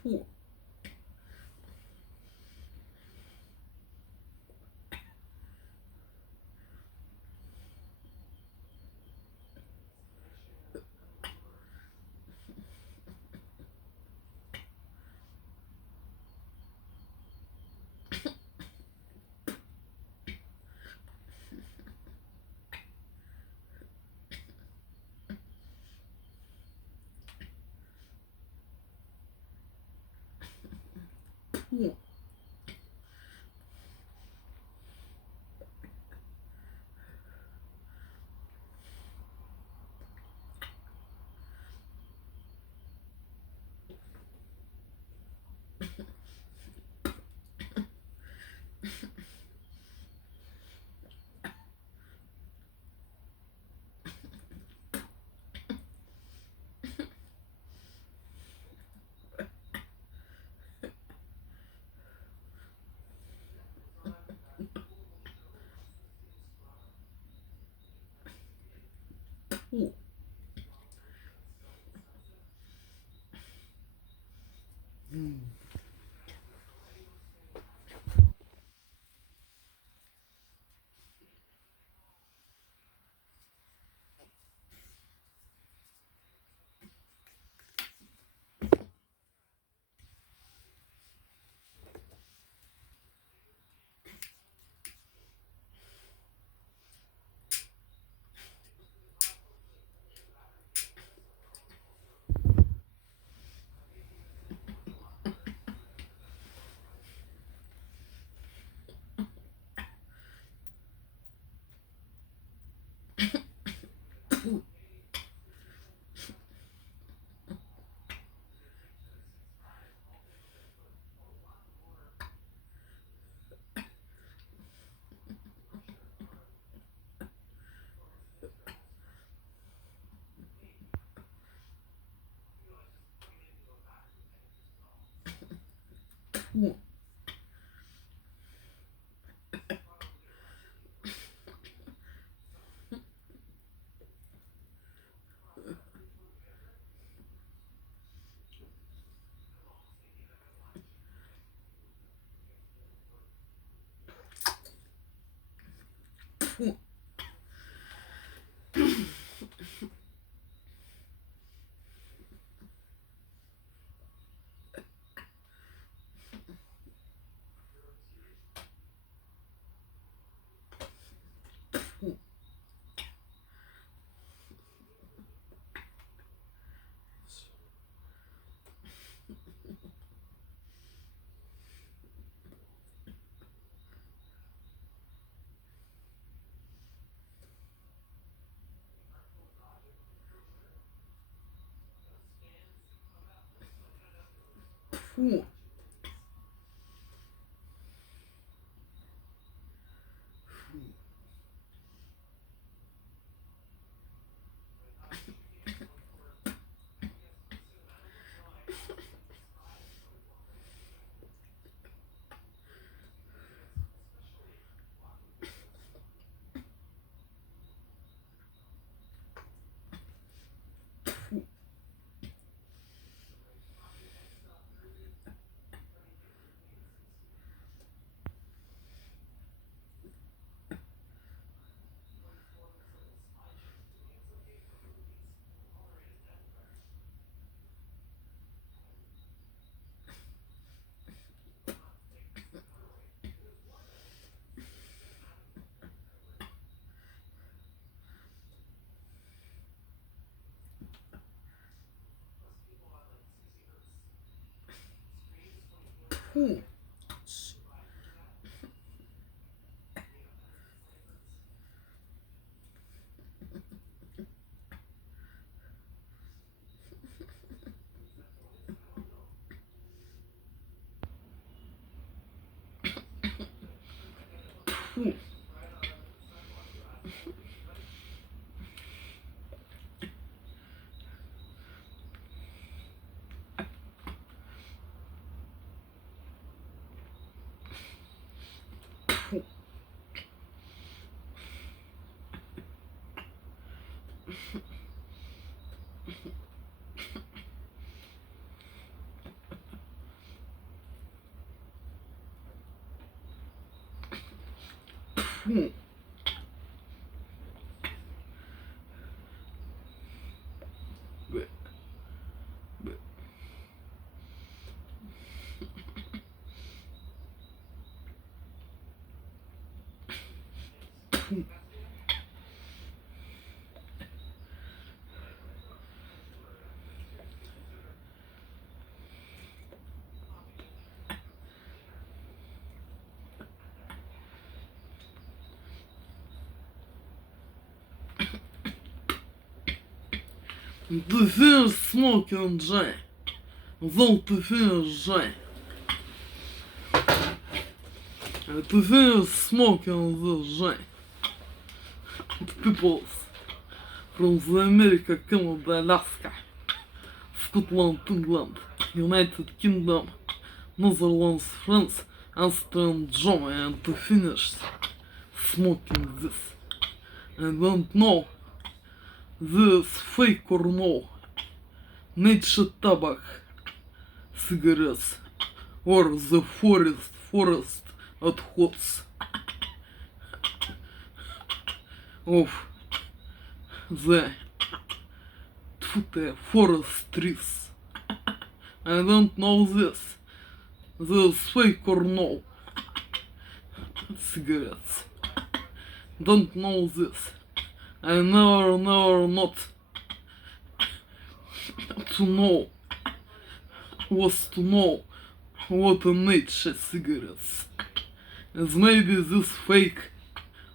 Фу. Ooh. Mm. Ooh. Ooh. Ooh. Ooh. Ooh. Bleh. Bleh. The fear smoking J. Volta fear J. The fear smoking the J. The peoples from the America, Canada, Alaska, Scotland, England, United Kingdom, Netherlands, France, Austria and Germany, and to finish smoking this. I don't know this fake or no, nature tobacco, cigarettes, or the forest odors of the forest trees. I don't know this. This fake or no, cigarettes. Don't know this. I never not to know was to know what a nature cigarettes is. Maybe this fake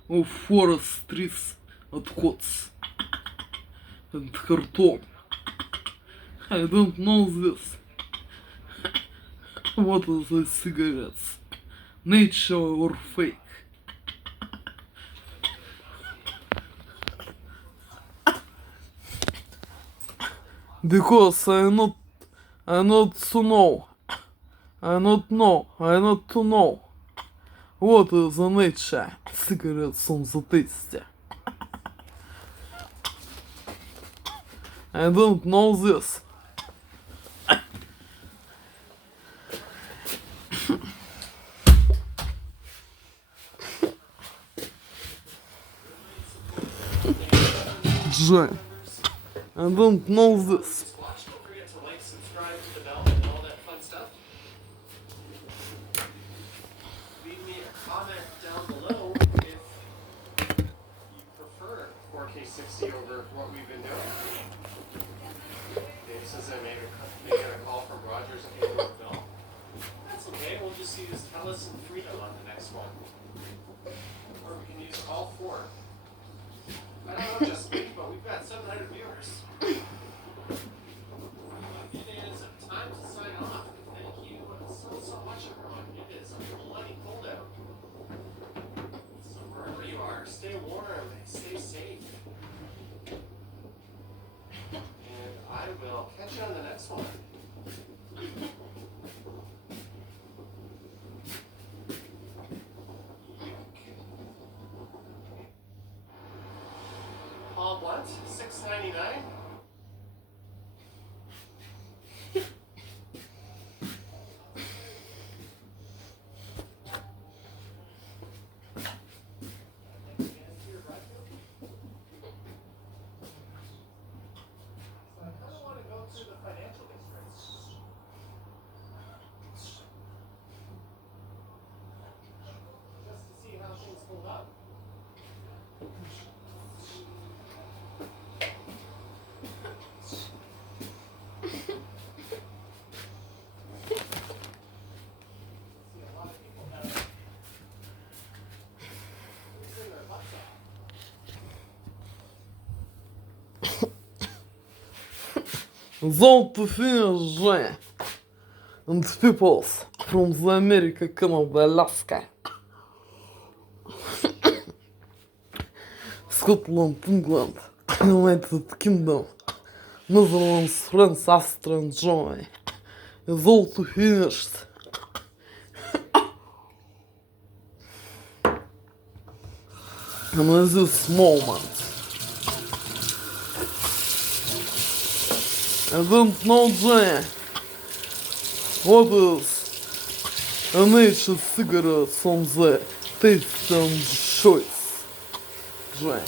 of forest trees at hots and carton. I don't know this. What are these cigarettes? Nature or fake? Because I not to know. I not to know what is the nature cigarettes on the taste. I don't know this. Джой, I don't know this. Don't forget to like, subscribe to the bell, and all that fun stuff. Leave me a comment down below if you prefer 4K 60 over what we've been doing. Dave says I may get a call from Rogers and Hayward Bell. That's okay, we'll just use Telus and Freedom on the next one. Or we can use all four. I don't know just me, but we've got 700 viewers. It is time to sign off. Thank you so much, everyone. It is bloody cold out. So wherever you are, stay warm, stay safe. And I will catch you on the next one. Paul Blunt, $6.99. Zolto finish and peoples from the America, Canada, Alaska, Scotland, England, United Kingdom, Netherlands, France, Austria, and Germany. Zolto finished. And in this moment, I don't know, Jay, what is a nature cigarette on the taste and choice. Jay,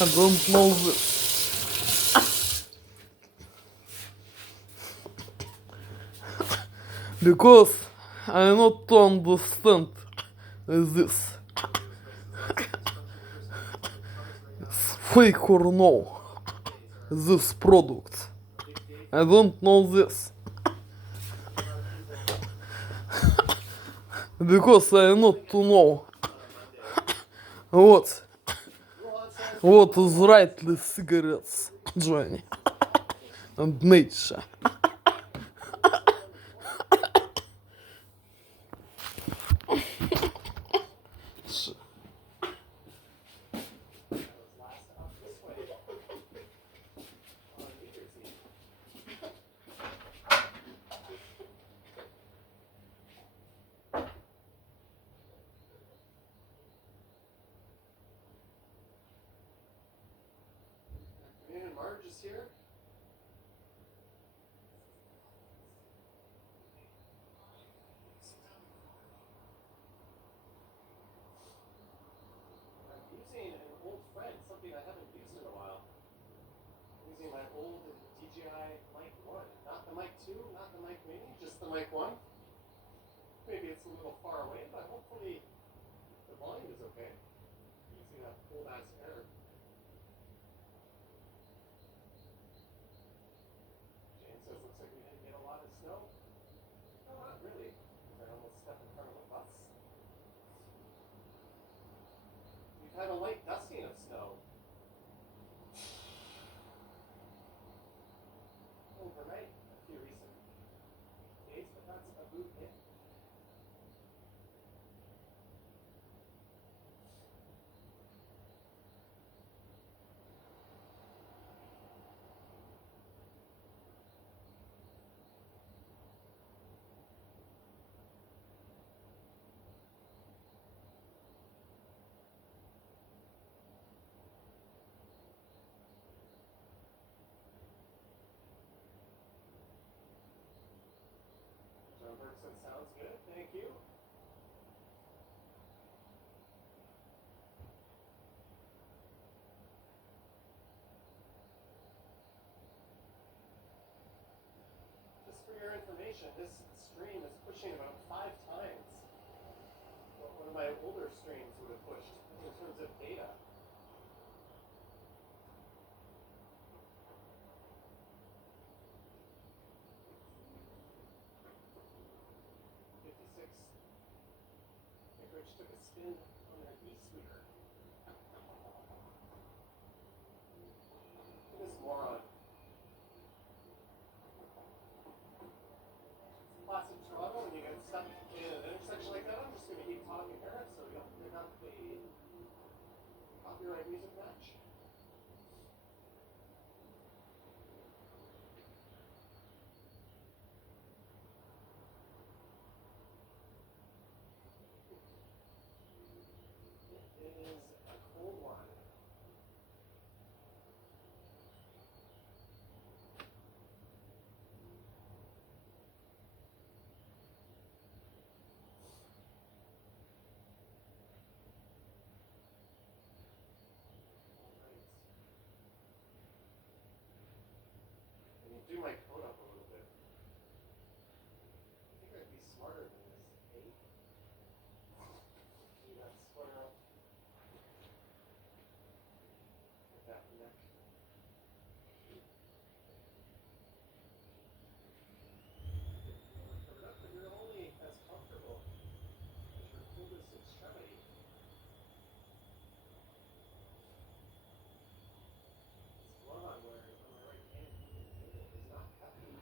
I don't know this. Because I not understand this. Fake or no, this product. I don't know this. Because I not to know what is rightly cigarettes, Johnny, and nature. Man, using my old DJI Mic 1. Not the Mic 2, not the Mic Mini, just the Mic 1. Maybe it's a little far away, but hopefully the volume is okay. Using that cold ass air. Jane says, looks like we didn't get a lot of snow. No, not really, because I almost stepped in front of a bus. We've had a light dusting of snow. Overnight, a few recent days, but that's a boot hit. John Bergson sounds good, thank you. Just for your information, this stream is pushing about 5 times what one of my older streams would have pushed in terms of data. Rich took a spin on their e-scooter. This moron. Classic Toronto, when you get stuck in an intersection like that, I'm just going to keep talking here so we don't pick up the copyright music match. It is a cold one. Let me do my code up a little bit. I think I'd be smarter than this. 8. Do that square up. With that neck. Covered up, but you're only as comfortable as your coldest extremity. This glove I'm wearing on my right hand is not heavy.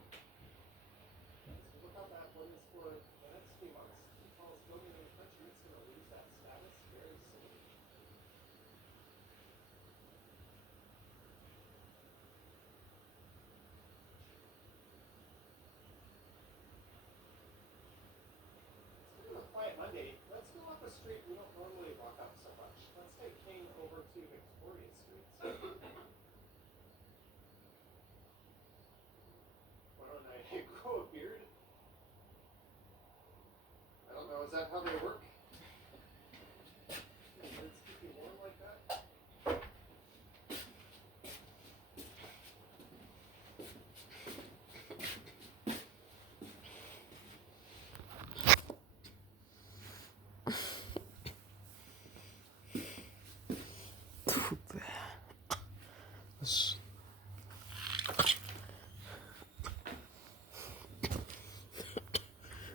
So look how that one is for the next few months. He calls building in the country, it's going to lose that status very soon. Let's do a quiet Monday. Let's go up a street we don't normally walk up so much. Let's take Kane over to Victoria Street. Why don't I grow a beard? I don't know, is that how they work? Can beards keep you warm like that?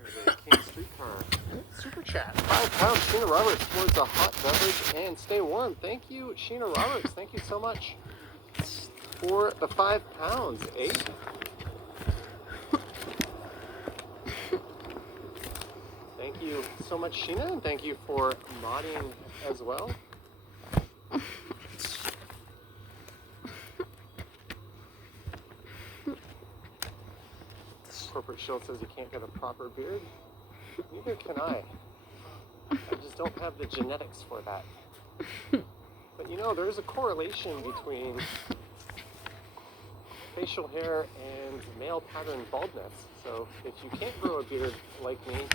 There's a King streetcar. Super chat. £5. Sheena Roberts towards a hot beverage and stay warm. Thank you, Sheena Roberts. Thank you so much for the £5, eh? Thank you so much, Sheena, and thank you for modding as well. Corporate Shield says you can't get a proper beard. Neither can I. I just don't have the genetics for that. But you know, there's a correlation between facial hair and male pattern baldness. So if you can't grow a beard like me,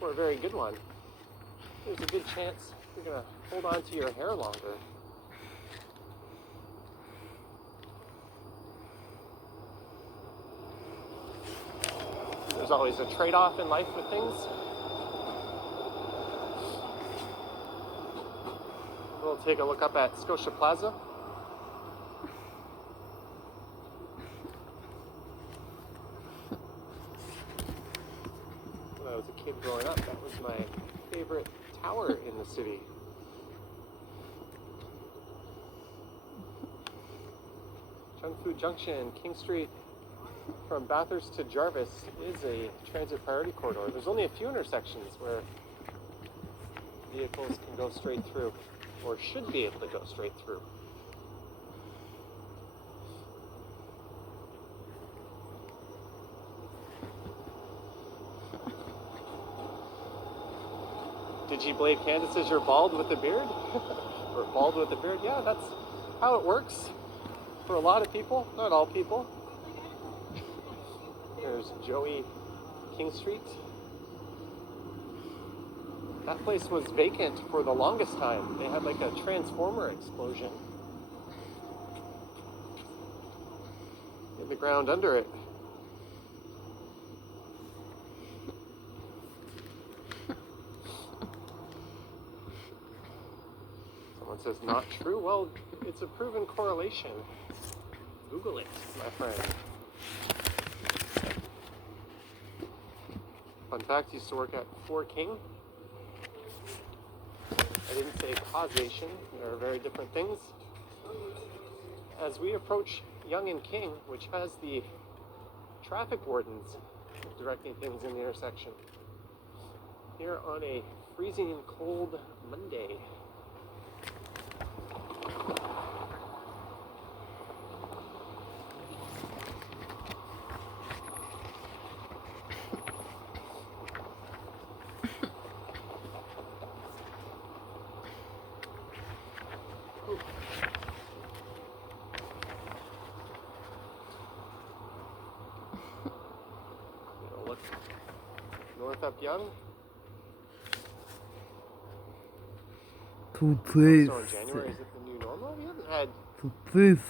or a very good one, there's a good chance you're going to hold on to your hair longer. There's always a trade-off in life with things. We'll take a look up at Scotia Plaza. When I was a kid growing up, that was my favorite tower in the city. Chengfu Junction, King Street, from Bathurst to Jarvis is a transit priority corridor. There's only a few intersections where vehicles can go straight through, or should be able to go straight through. Did you believe Candace says you're bald with a beard? Or bald with a beard? Yeah, that's how it works for a lot of people, not all people. There's Joey King Street. That place was vacant for the longest time. They had like a transformer explosion in the ground under it. Someone says not true. Well, it's a proven correlation. Google it, my friend. Fun fact, used to work at 4 King. I didn't say causation, there are very different things. As we approach Yonge and King, which has the traffic wardens directing things in the intersection, here on a freezing cold Monday. North up Yonge. So in January, is it the new normal? We haven't had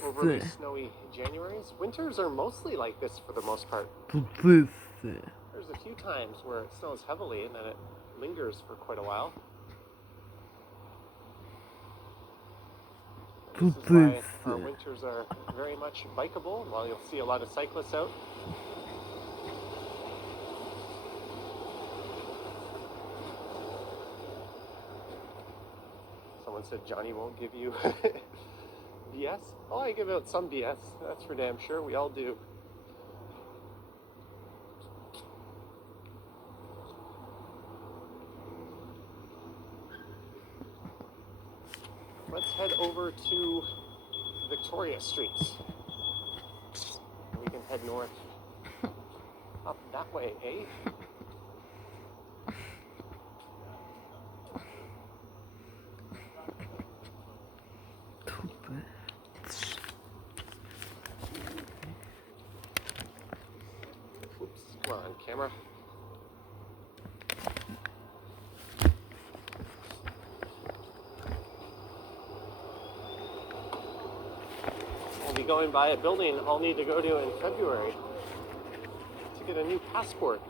overly snowy Januaries. Winters are mostly like this for the most part. There's a few times where it snows heavily and then it lingers for quite a while. This is why our winters are very much bikeable. While you'll see a lot of cyclists out, someone said Johnny won't give you BS. Oh, I give out some BS. That's for damn sure. We all do. Let's head over to Victoria Street. We can head north up that way, eh? Oops, come on, camera. I'll be going by a building I'll need to go to in February to get a new passport.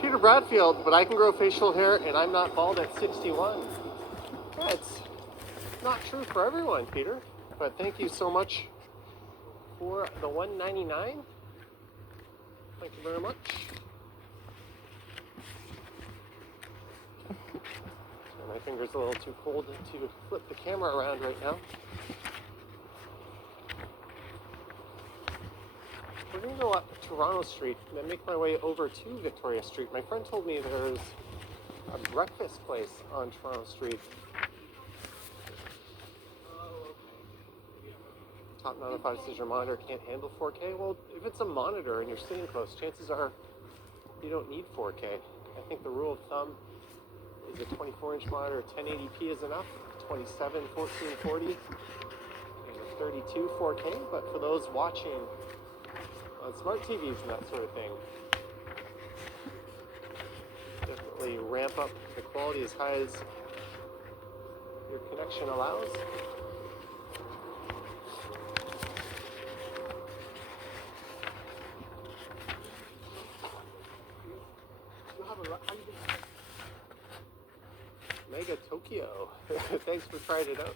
Peter Bradfield, but I can grow facial hair and I'm not bald at 61. Yeah, it's not true for everyone, Peter, but thank you so much for the $1.99. Thank you very much. And my finger's a little too cold to flip the camera around right now. We're going to go up Toronto Street and then make my way over to Victoria Street. My friend told me there's a breakfast place on Toronto Street. Top 905 says your monitor can't handle 4K. Well, if it's a monitor and you're sitting close, chances are you don't need 4K. I think the rule of thumb is a 24-inch monitor, 1080p is enough, 27, 1440, and a 32 4K. But for those watching on smart TVs and that sort of thing, definitely ramp up the quality as high as your connection allows. Mega Tokyo. Thanks for trying it out.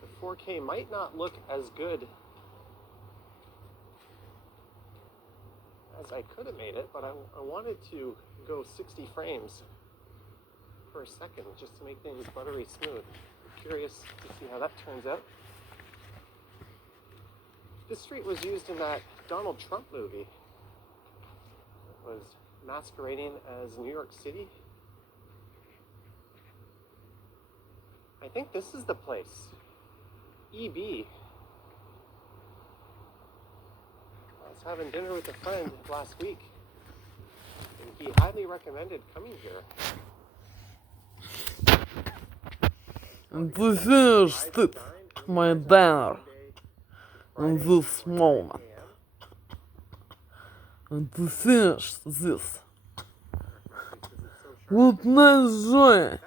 The 4K might not look as good as I could have made it, but I wanted to go 60 frames per second just to make things buttery smooth. I'm curious to see how that turns out. This street was used in that Donald Trump movie. It was masquerading as New York City. I think this is the place. EB. I was having dinner with a friend last week, and he highly recommended coming here. And ты finished it, my dinner, in this moment. And you finished this. Good night, Joy.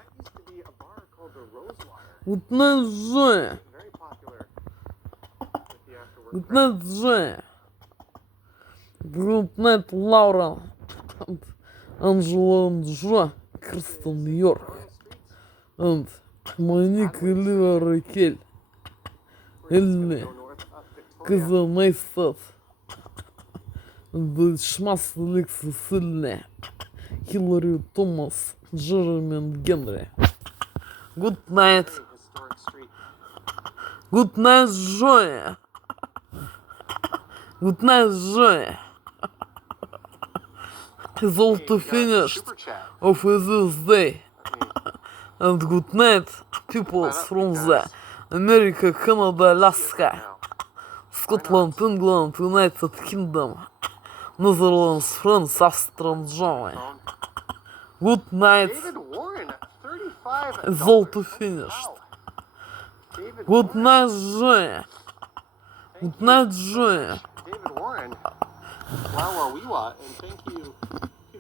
Good night, Joy. Good night, Joy. Good night, Laura. And Angela and Joy, Kristen York. And Monique Oliver Raquel. Ellie. Kızı Maysat. The Schmass Alexis Sidney. Hillary Thomas. Jeremy and Henry. Good night. Good night, Joy. Good night, Joy. It's all to finished of this day. And good night, people from the America, Canada, Alaska, Scotland, England, United Kingdom, Netherlands, France, Austria, and Germany. Good night. It's all to finished. Good night, Joy. Good night, Joy. David Warren. Wow, and thank you